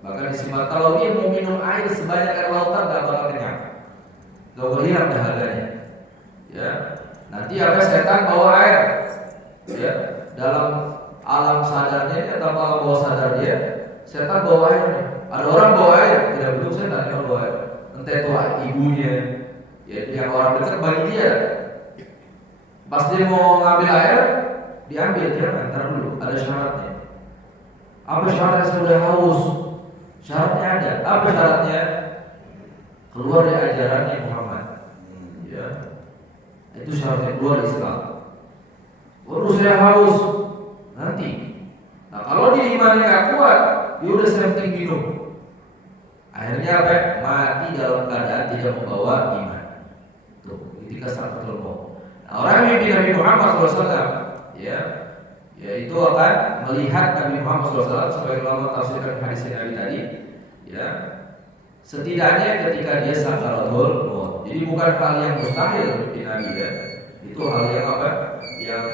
Bahkan disimak kalau dia mau minum air sebanyak air lautan gak bakal kenyang, gak bakal hilang dahaganya. Ya, nanti apa setan bawa air, ya dalam alam sadarnya atau alam bawah sadar dia, setan bawa air. Ada orang bawa air, tidak betul setan yang bawa air. Entah itu ibunya, ya yang orang dekat bagi dia. Pas dia mau ngambil air, diambil dia antar dulu. Ada syaratnya. Apa syaratnya? Sudah haus. Syaratnya ada. Apa syaratnya? Keluar dari ajarannya Muhammad. Ya. Itu syaratnya keluar dari Islam. Baru saya haus nanti. Nah kalau dia imannya nggak kuat, dia udah penting minum. Akhirnya apa? Mati dalam keadaan tidak membawa iman. Tuh, ketika sakaratul maut. Nah, orang yang mimpi Nabi Muhammad SAW, ya itu akan melihat Nabi Muhammad SAW sebagai ulama tafsirkan hadis Nabi tadi, ya setidaknya ketika dia sakaratul maut. Jadi bukan hal yang mustahil mimpi Nabi ya, itu hal yang apa? Yang